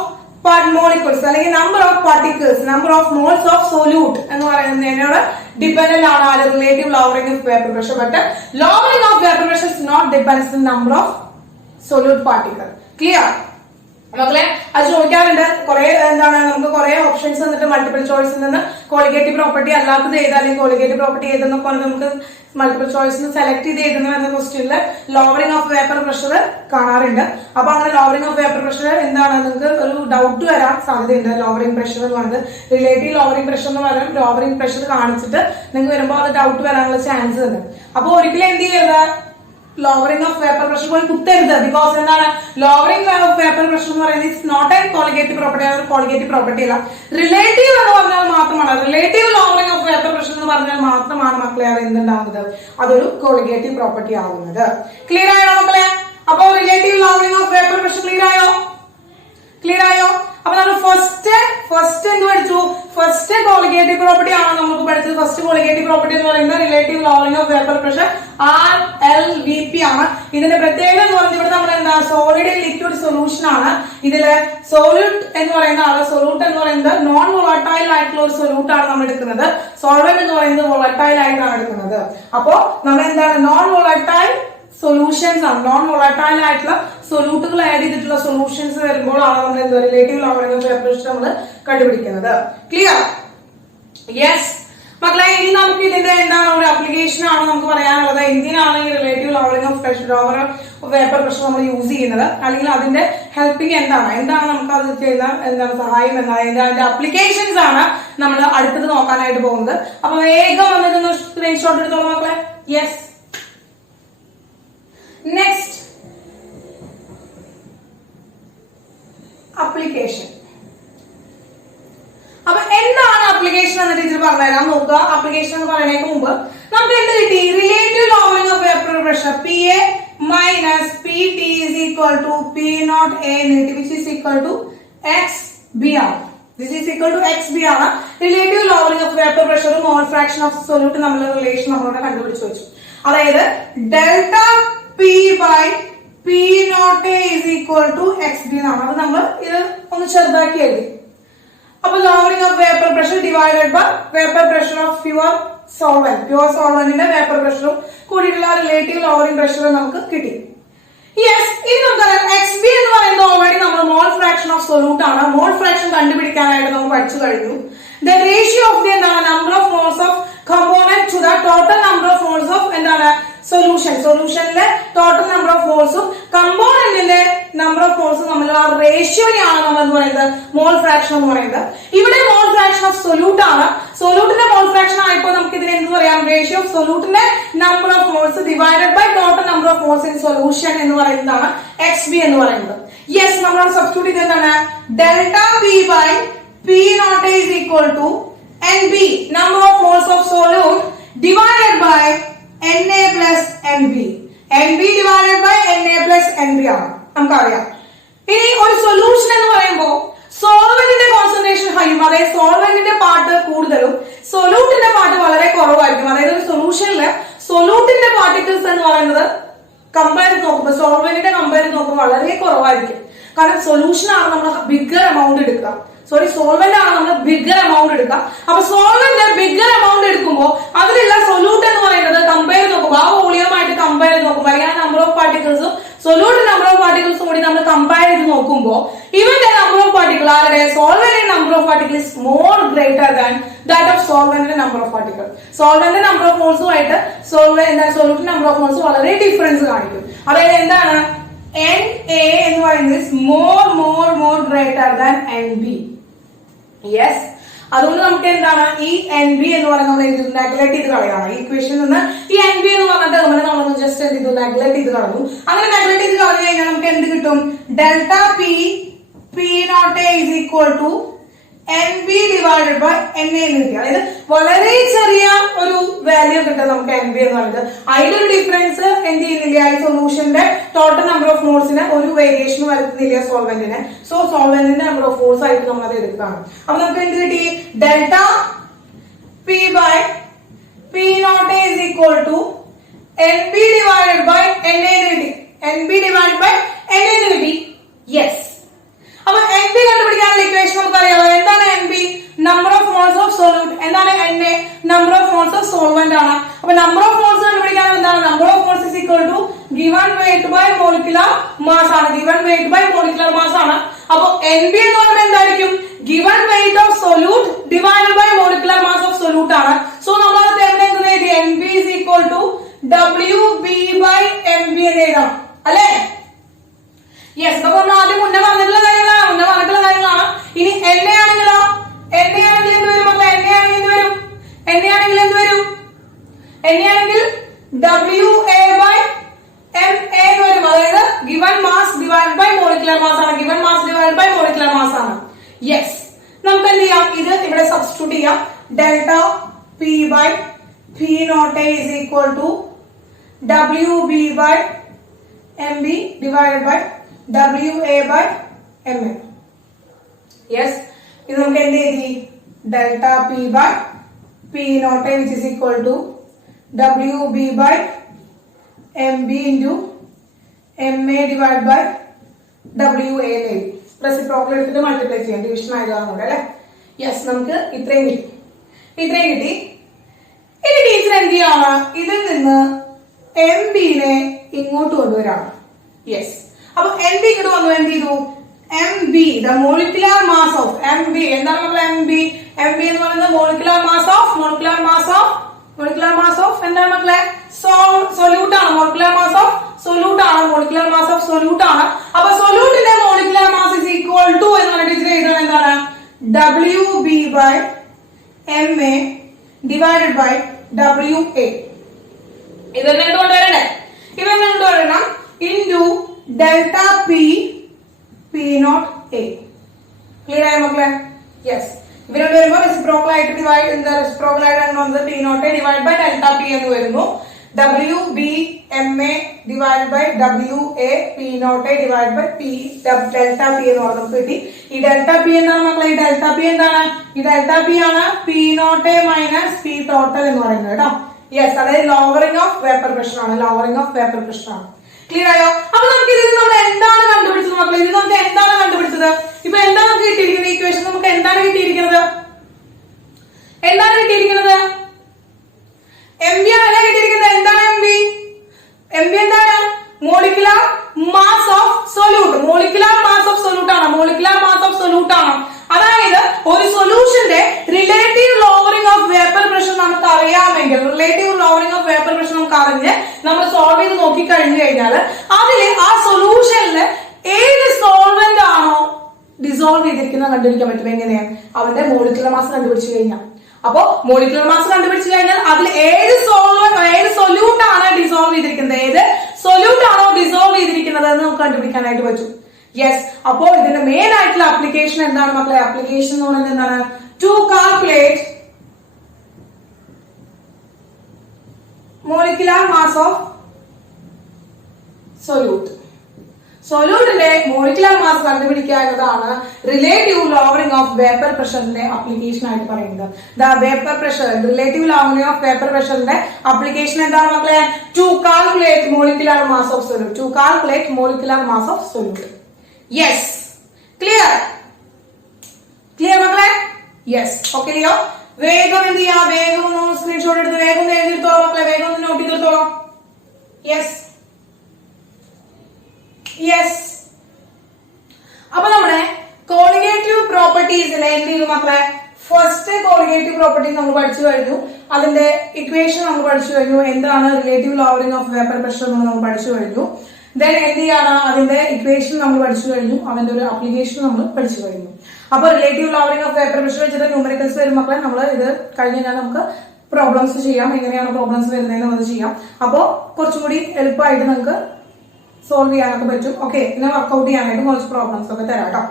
molecules അല്ലെങ്കിൽ number of particles, number of moles of solute എന്ന് പറയുന്നതിനോട് dependent ആണ് relative lowering of vapor pressure. But lowering of vapor pressure is not depends the number of solute particle. Clear? മക്കളെ അത് ചോദിക്കാറുണ്ട് കുറെ എന്താണ് നമുക്ക് കുറെ ഓപ്ഷൻസ് തന്നിട്ട് മൾട്ടിപ്പിൾ ചോയ്സിൽ നിന്ന് കോളിഗേറ്റീവ് പ്രോപ്പർട്ടി അല്ലാത്തത് ഏത് അല്ലെങ്കിൽ കോളിഗേറ്റീവ് പ്രോപ്പർട്ടി ഏതെന്നൊക്കെ പറഞ്ഞ് നമുക്ക് മൾട്ടിപ്പിൾ ചോയ്സിൽ സെലക്ട് ചെയ്ത് എഴുതുന്ന എന്ന ക്വസ്റ്റ്യനിൽ ലോവറിംഗ് ഓഫ് വേപ്പർ പ്രഷർ കാണാറുണ്ട്. അപ്പൊ അങ്ങനെ ലോവറിംഗ് ഓഫ് വേപ്പർ പ്രഷർ എന്താണ് നിങ്ങൾക്ക് ഒരു ഡൗട്ട് വരാൻ സാധ്യതയുണ്ട്. ലോവറിംഗ് പ്രഷർ എന്ന് പറയുന്നത് റിലേറ്റീവ് ലോവറിംഗ് പ്രഷർ എന്ന് പറയുന്നത് ലോവറിംഗ് പ്രഷർ കാണിച്ചിട്ട് നിങ്ങൾക്ക് വരുമ്പോൾ അത് ഡൗട്ട് വരാനുള്ള ചാൻസ് ഉണ്ട്. അപ്പൊ ഒരിക്കലും എന്ത് ചെയ്യരുത്, ലോവറിംഗ് ഓഫ് വേപ്പർ പ്രഷർ പോയി കുത്തരുത്. ബിക്കോസ് എന്താണ് ലോവറിംഗ് ഓഫ് വേപ്പർ പ്രഷർ എന്ന് പറയുന്നത് it's not a colligative property, അതൊരു കോളിഗേറ്റീവ് പ്രോപ്പർട്ടി അല്ല. റിലേറ്റീവ് എന്ന് പറഞ്ഞാൽ മാത്രമാണ്, relative lowering of vapour pressure എന്ന് പറഞ്ഞാൽ മാത്രമാണ് മക്കളെ അത് എന്തുണ്ടാവുന്നത്, അതൊരു കോളിഗേറ്റീവ് പ്രോപ്പർട്ടി ആവുന്നത്. ക്ലിയർ ആയോ മക്കളെ? അപ്പോ relative lowering of vapour pressure clear ആയോ? ക്ലിയർ ആയോ? അപ്പൊ നമ്മൾ ഫസ്റ്റ് എന്ത് പഠിച്ചു? ഫസ്റ്റ് കോളിഗേറ്റീവ് പ്രോപ്പർട്ടി ആണ് നമുക്ക് പഠിച്ചത്. ഫസ്റ്റ് കോളിഗേറ്റീവ് പ്രോപ്പർട്ടി എന്ന് പറയുന്നത് relative lowering of vapour pressure RLVP ആണ്. ഇതിന്റെ പ്രത്യേകത എന്ന് പറഞ്ഞാൽ ഇവിടെ നമ്മൾ എന്താ സോളിഡ് ആൻഡ് ലിക്വിഡ് സൊല്യൂഷൻ ആണ്. ഇതില് സോല്യൂട്ട് എന്ന് പറയുന്ന സൊല്യൂട്ട് എന്ന് പറയുന്നത് നോൺ വോളട്ടൈൽ ആയിട്ടുള്ള ഒരു സൊല്യൂട്ട് ആണ് നമ്മൾ എടുക്കുന്നത്. സോൾവെന്റ് എന്ന് പറയുന്നത് വോളട്ടൈൽ ആയിട്ടാണ് എടുക്കുന്നത്. അപ്പോ നമ്മൾ എന്താണ് നോൺ വോളട്ടൈൽ സൊല്യൂഷൻസ് ആണ്, നോൺ വോളട്ടൈൽ ആയിട്ടുള്ള സൊല്യൂട്ടുകൾ ആഡ് ചെയ്തിട്ടുള്ള സൊല്യൂഷൻസ് വരുമ്പോഴാണ് നമ്മൾ എന്താ relative lowering of vapour pressure നമ്മൾ കണ്ടുപിടിക്കുന്നത്. ക്ലിയർ? യെസ് മക്കളെ, ഇനി നമുക്ക് ഇതിന്റെ എന്താണ് ഒരു അപ്ലിക്കേഷൻ ആണ് നമുക്ക് പറയാനുള്ളത്. എന്തിനാണ് ഈ relative lowering of vapour pressure നമ്മൾ യൂസ് ചെയ്യുന്നത്, അല്ലെങ്കിൽ അതിന്റെ ഹെൽപ്പിംഗ് എന്താണ് നമുക്ക് അത് ചെയ്യുന്ന എന്താണ് സഹായം അതിന്റെ അപ്ലിക്കേഷൻസ് ആണ് നമ്മൾ അടുത്തത് നോക്കാനായിട്ട് പോകുന്നത്. അപ്പൊ വേഗം വന്നിട്ടൊന്ന് സ്ക്രീൻഷോട്ട് എടുത്തോളൂ മക്കളെ. Yes, next application. അപ്പൊ എന്താണ് അപ്ലിക്കേഷൻ എന്ന ടീച്ചർ പറഞ്ഞുതരാം. നോക്കുക, അപ്ലിക്കേഷൻ എന്ന് പറയുന്നതിന് മുമ്പ് നമുക്ക് എന്ത് കിട്ടി? Relative lowering of vapour pressure PA minus PT is equal to P0 A which is equal to XBR. This is equal to XBR. Relative lowering of vapour pressure mall fraction of solute നമ്മൾ relation നമ്മളോട് കണ്ടുപിടിച്ചു വെച്ചു. അതായത് delta P by P0 A is equal to XB എന്നാണ്. അത് നമ്മൾ ഇത് ഒന്ന് ചെറുതാക്കി എഴുതി. അപ്പൊ lowering of vapour pressure divided by vapour pressure of pure സോൾവെന്റിന്റെ വേപ്പർ പ്രഷറും കൂടിയിട്ടുള്ള റിലേറ്റീവ് ലോവറിംഗ് പ്രഷർ നമുക്ക് കിട്ടി. യെസ്, ഇനി നമുക്കറിയാം XB എന്ന് പറയുന്നത് ഓൾറെഡി നമ്മൾ മോൾ ഫ്രാക്ഷൻ ഓഫ് സൊല്യൂട്ട് ആണ്. മോൾ ഫ്രാക്ഷൻ കണ്ടുപിടിക്കാനായിട്ട് നമ്മൾ പഠിച്ചു കഴിഞ്ഞു. ദ റേഷ്യോ ഓഫ് ദി എന്താണ് number of moles of component to the total number of moles of എന്താണ് സൊല്യൂഷനിലെ ടോട്ടൽ നമ്പർ ഓഫ് മോൾസും കമ്പോണന്റിന്റെ നമ്പർ ഓഫ് മോൾസും തമ്മിലുള്ള ആ റേഷ്യോയാണ് നമ്മൾ എന്ന് പറയുന്നത് മോൾ ഫ്രാക്ഷൻ എന്ന് പറയുന്നത്. ഇവിടെ മോൾ ഫ്രാക്ഷൻ ഓഫ് സൊല്യൂട്ട് ആണ്. സൊല്യൂട്ടിന്റെ മോൾ ഫ്രാക്ഷൻ ആയപ്പോൾ നമുക്ക് ഇതിനെ എന്ത് പറയാം? റേഷ്യോ ഓഫ് സൊല്യൂട്ടിന്റെ number of moles divided by total number of moles in solution എന്ന് പറയുന്നതാണ് XB എന്ന് പറയുന്നത്. യെസ്, നമ്മൾ സബ്സ്റ്റിറ്റ്യൂട്ട് ചെയ്ത് എന്താണ് delta P by P0 is equal to NB number of moles of solute divided by Na plus NB. NB divided by Na plus NB ആണ് നമുക്കറിയാം. ഇനി ഒരു സൊല്യൂഷൻ എന്ന് പറയുമ്പോൾ സോൾവെന്റിന്റെ കോൺസെൻട്രേഷൻ ഹൈയും, അതായത് സോൾവെന്റിന്റെ പാർട്ട് കൂടുതലും സൊല്യൂട്ടിന്റെ പാർട്ട് വളരെ കുറവായിരിക്കും. അതായത് ഒരു സൊല്യൂഷനില് സൊല്യൂട്ടിന്റെ പാർട്ടിക്കിൾസ് എന്ന് പറയുന്നത് കമ്പയർ ചെയ്ത് നോക്കുമ്പോൾ സോൾവെന്റിന്റെ കമ്പയർ ചെയ്ത് നോക്കുമ്പോൾ വളരെ കുറവായിരിക്കും. കാരണം സൊല്യൂഷൻ ആണ് നമ്മൾ ബിഗ്ഗർ എമൗണ്ട് എടുക്കുക, സോൾവെന്റ് ആണ് നമ്മൾ ബിഗ്ഗർ എമൗണ്ട് എടുക്കുക. അപ്പൊ സോൾവെന്റ് ബിഗ്ഗർ എമൗണ്ട് എടുക്കുമ്പോൾ അതിലുള്ള സൊല്യൂട്ട് എന്ന് പറയുന്നത് കമ്പയർ നോക്കുമ്പോൾ ആ വോളിയമായിട്ട് കമ്പയർ ചെയ്ത് നോക്കുമ്പോൾ അല്ലെങ്കിൽ നമ്പർ ഓഫ് പാർട്ടിക്കിൾസും സൊല്യൂട്ട് നമ്പർ ഓഫ് പാർട്ടിക്കിൾസും കൂടി നമ്മൾ കമ്പയർ ചെയ്ത് നോക്കുമ്പോൾ ഇവന്റെ നമ്പർ ഓഫ് പാർട്ടിക്കിൾ ആരുടെ solvent number of particle is more greater than that of solvent number of particle. Solvent number of മോൾസുമായിട്ട് സൊല്യൂട്ട് നമ്പർ ഓഫ് മോൾസ് വളരെ ഡിഫറൻസ് കാണിക്കും. അതായത് എന്താണ് Na എന്ന് പറയുന്നത് more greater than NB. Yes, അതുകൊണ്ട് നമുക്ക് എന്താണ് ഈ NB എന്ന് പറയുന്നത് നെഗ്ലക്ട് ചെയ്ത് കളയാണ്. ഈ ഇക്വേഷനിൽ നിന്ന് ഈ NB എന്ന് പറഞ്ഞ ടേമിനെ നമ്മൾ ജസ്റ്റ് എന്ത് ചെയ്തു നെഗ്ലക്ട് ചെയ്ത് കളഞ്ഞു. അങ്ങനെ നെഗ്ലക്ട് ചെയ്ത് കളഞ്ഞു കഴിഞ്ഞാൽ നമുക്ക് എന്ത് കിട്ടും? Delta P0 is equal to NB divided by Na എന്ന് കിട്ടി. അതായത് വളരെ ചെറിയ ഒരു വാല്യൂ കിട്ടും നമുക്ക് NB എന്ന് പറയുന്നത്. അതിലൊരു ഡിഫറൻസ് എന്ത് ചെയ്യുന്നില്ല, ഈ സൊല്യൂഷന്റെ ടോട്ടൽ നമ്പർ ഓഫ് മോൾസിന് ഒരു വേരിയേഷൻ വരുത്തുന്നില്ല സോൾവെന്റിന്. സോ സോൾവെന്റിന്റെ നമ്പർ ഓഫ് മോൾസ് ആയിട്ട് നമ്മൾ അത് എടുക്കുകയാണ്. അപ്പൊ നമുക്ക് എന്ത് കിട്ടി? Delta P by P naught A is equal to NB divided by NA കിട്ടി. NB divided by NA കിട്ടി. Yes. അപ്പൊ NB കണ്ടുപിടിക്കാനുള്ള ഇക്വേഷൻ നമുക്കറിയാമോ. എന്താണ് NB? Number of moles of solute. എന്താണ് NA? Number of moles of solvent ആണ്. അപ്പൊ number of moles കണ്ടുപിടിക്കാൻ എന്താണ്? Number of moles is equal to given weight by molecular mass ആണ്. given weight by molecular mass ആണ്. അപ്പൊ NB എന്ന് പറയുന്നത് എന്തായിരിക്കും? given weight of solute divided by molecular mass of solute ആണ്. സോ നമ്മൾ എവിടെ എഴുതി? NB is equal to WB by MB എന്ന് എഴുതാം അല്ലേ? യെസ്. അപ്പൊ ആദ്യം മുന്നേ പറഞ്ഞിട്ടുള്ള കാര്യങ്ങളാണ്. ഇനി NA ആണെങ്കിലോ? NA ആണെങ്കിൽ എന്ത് വരും മക്കളെ? NA ആണെങ്കിൽ എന്ത് വരും? NA ആണെങ്കിൽ എന്ത് വരും? NA ആണെങ്കിൽ WA by MA എന്ന് വരും. അതായത് given mass divided by molecular mass ആണ്. given mass divided by molecular mass ആണ്. യെസ്. നമുക്ക് എന്ത് ചെയ്യാം? ഇത് ഇവിടെ സബ്സ്റ്റിറ്റ്യൂട്ട് ചെയ്യാം. Delta P by P naught A is equal to WB by MB divided by WA by MA. Yes. ഇത് നമുക്ക് എന്ത് എഴുതി? Delta P by P naught A which is equal to WB by MB into MA divided by WA എഴുതി. Reciprocal എടുത്തിട്ട് multiply ചെയ്യാം. Division ആയതുകൊണ്ട് അല്ലെ? Yes. നമുക്ക് ഇത്രയും കിട്ടി. ഇനി ടീച്ചർ എന്ത് ചെയ്യാണ്? ഇതിൽ നിന്ന് MB നെ ഇങ്ങോട്ട് കൊണ്ടുവരാണ്. യെസ്. അപ്പൊ MB ഇങ്ങോട്ട് വന്നു. എന്ത് ചെയ്തു? MB the molecular mass of MB എന്താണ് മക്കളെ? MB എന്ന് പറയുന്നത് molecular mass of എന്താണ് മക്കളെ? സൊല്യൂട്ട് ആണ്. molecular mass of solute ആണ്. അപ്പൊ സൊല്യൂട്ടിന്റെ molecular mass is equal to എന്ന് പറഞ്ഞിട്ട് എഴുതുന്നത് എന്താണ്? WB by MA divided by WA. ഇതെന്നെ കൊണ്ടുവരണം into delta P naught A. Clear ആയ മക്കളെ? യെസ്. ഇവരോട് വരുമ്പോൾ റെസിപ്രോക്കൽ ആയിട്ട് റെസിപ്രോക്കൽ ആയിട്ടാണ് വന്നത്. P naught A divided by delta P എന്ന് വരുന്നു. WB MA divided by WA P naught A divided by delta P എന്ന് പറഞ്ഞ് നമുക്ക് കിട്ടി. ഈ ഡെൽറ്റ P എന്താണ് മക്കളെ? ഈ ഡെൽറ്റ P എന്താണ്? ഈ ഡെൽറ്റ P ആണ് P naught A minus P total എന്ന് പറയുന്നത് കേട്ടോ. യെസ്. അതായത് ലോവറിംഗ് ഓഫ് വേപ്പർ പ്രഷർ ആണ്. ക്ലിയർ ആയോ? അപ്പൊ നമുക്ക് ഇതിൽ നമ്മൾ എന്താണ് കണ്ടുപിടിച്ചത് മക്കളെ? ഇതിൽ നമുക്ക് എന്താണ് കണ്ടുപിടിച്ചത്? ഇപ്പൊ എന്താണ് നമുക്ക് കിട്ടിയിരിക്കുന്നത്? ഇക്വേഷൻ നമുക്ക് എന്താണ് കിട്ടിയിരിക്കുന്നത്? MB ആണ് കിട്ടിയിരിക്കുന്നത്. എന്താണ് MB? എന്താണ്? മോളിക്കുലർ മാസ് ഓഫ് സൊല്യൂട്ട് ആണ്. അതായത് ഒരു സൊല്യൂഷന്റെ relative lowering of vapour pressure നമുക്ക് അറിയാമെങ്കിൽ, അറിഞ്ഞ് നമ്മൾ സോൾവ് ചെയ്ത് നോക്കി കഴിഞ്ഞു കഴിഞ്ഞാൽ അതില് ആ സൊല്യൂഷനില് ഏത് സോൾവെന്റ് ആണോ ഡിസോൾവ് ചെയ്തിരിക്കുന്നത് കണ്ടുപിടിക്കാൻ പറ്റും. എങ്ങനെയാണ്? അവന്റെ മോളിക്കുലർ മാസ് കണ്ടുപിടിച്ചു കഴിഞ്ഞാൽ. അപ്പോ മോളിക്കുലർ മാസ് കണ്ടുപിടിച്ചു കഴിഞ്ഞാൽ അതിൽ ഏത് സൊല്യൂട്ട് ആണ് ഡിസോൾവ് ചെയ്തിരിക്കുന്നത്, എന്ന് നമുക്ക് കണ്ടുപിടിക്കാനായിട്ട് പറ്റും. യെസ്. അപ്പോ ഇതിന്റെ മെയിൻ ആയിട്ടുള്ള ആപ്ലിക്കേഷൻ എന്താണ് മക്കളെ? ആപ്ലിക്കേഷൻ എന്ന് പറയുന്നത് എന്താണ്? To calculate molecular mass of സൊല്യൂട്ടിന്റെ മോളിക്കുലർ മാസ് കണ്ടുപിടിക്കുക എന്നതാണ് റിലേറ്റീവ് ലോവറിംഗ് ഓഫ് വേപ്പർ പ്രഷറിന്റെ ആപ്ലിക്കേഷൻ ആയിട്ട് പറയുന്നത്. റിലേറ്റീവ് ലോവറിംഗ് ഓഫ് വേപ്പർ പ്രഷറിന്റെ ആപ്ലിക്കേഷൻ എന്താണ് മക്കളെ? To calculate molecular mass of solute. Yes. Clear മക്കളെ? യെസ്. Okay Leo? വേഗം എന്ത് ചെയ്യാം? വേഗം ഒന്ന് സ്ക്രീൻഷോട്ട് എടുത്ത് വേഗം എഴുതിയെടുത്തോളാം മക്കളെ. വേഗം ഒന്ന് നോട്ട് ചെയ്തെടുത്തോളാം. യെസ്. അപ്പൊ നമ്മുടെ കോളിഗേറ്റീവ് പ്രോപ്പർട്ടീസിലെ എന്ത് ചെയ്തു മക്കളെ? ഫസ്റ്റ് കോളിഗേറ്റീവ് പ്രോപ്പർട്ടീസ് നമ്മൾ പഠിച്ചു കഴിഞ്ഞു. അതിന്റെ ഇക്വേഷൻ നമ്മൾ പഠിച്ചു കഴിഞ്ഞു. എന്താണ് relative lowering of vapour pressure എന്ന് നമ്മൾ പഠിച്ചു കഴിഞ്ഞു. ദെൻ എന്ത് ചെയ്യാണ്? അതിന്റെ ഇക്വേഷൻ നമ്മൾ പഠിച്ചു കഴിഞ്ഞു. അതിന്റെ ഒരു ആപ്ലിക്കേഷൻ നമ്മൾ പഠിച്ചു കഴിഞ്ഞു. അപ്പൊ relative lowering of vapour pressure വെച്ചിട്ട് ന്യൂമറിക്കൽസ് വരും മക്കളെ. നമ്മൾ ഇത് കഴിഞ്ഞ് കഴിഞ്ഞാൽ നമുക്ക് പ്രോബ്ലംസ് ചെയ്യാം. എങ്ങനെയാണ് പ്രോബ്ലംസ് വരുന്നതെന്ന് നമുക്ക് ചെയ്യാം. അപ്പോ കുറച്ചും കൂടി എളുപ്പമായിട്ട് നമുക്ക് സോൾവ് ചെയ്യാനൊക്കെ പറ്റും. ഓക്കെ. പിന്നെ വർക്ക്ഔട്ട് ചെയ്യാനായിട്ട് കുറച്ച് പ്രോബ്ലംസ് ഒക്കെ തരാം കേട്ടോ.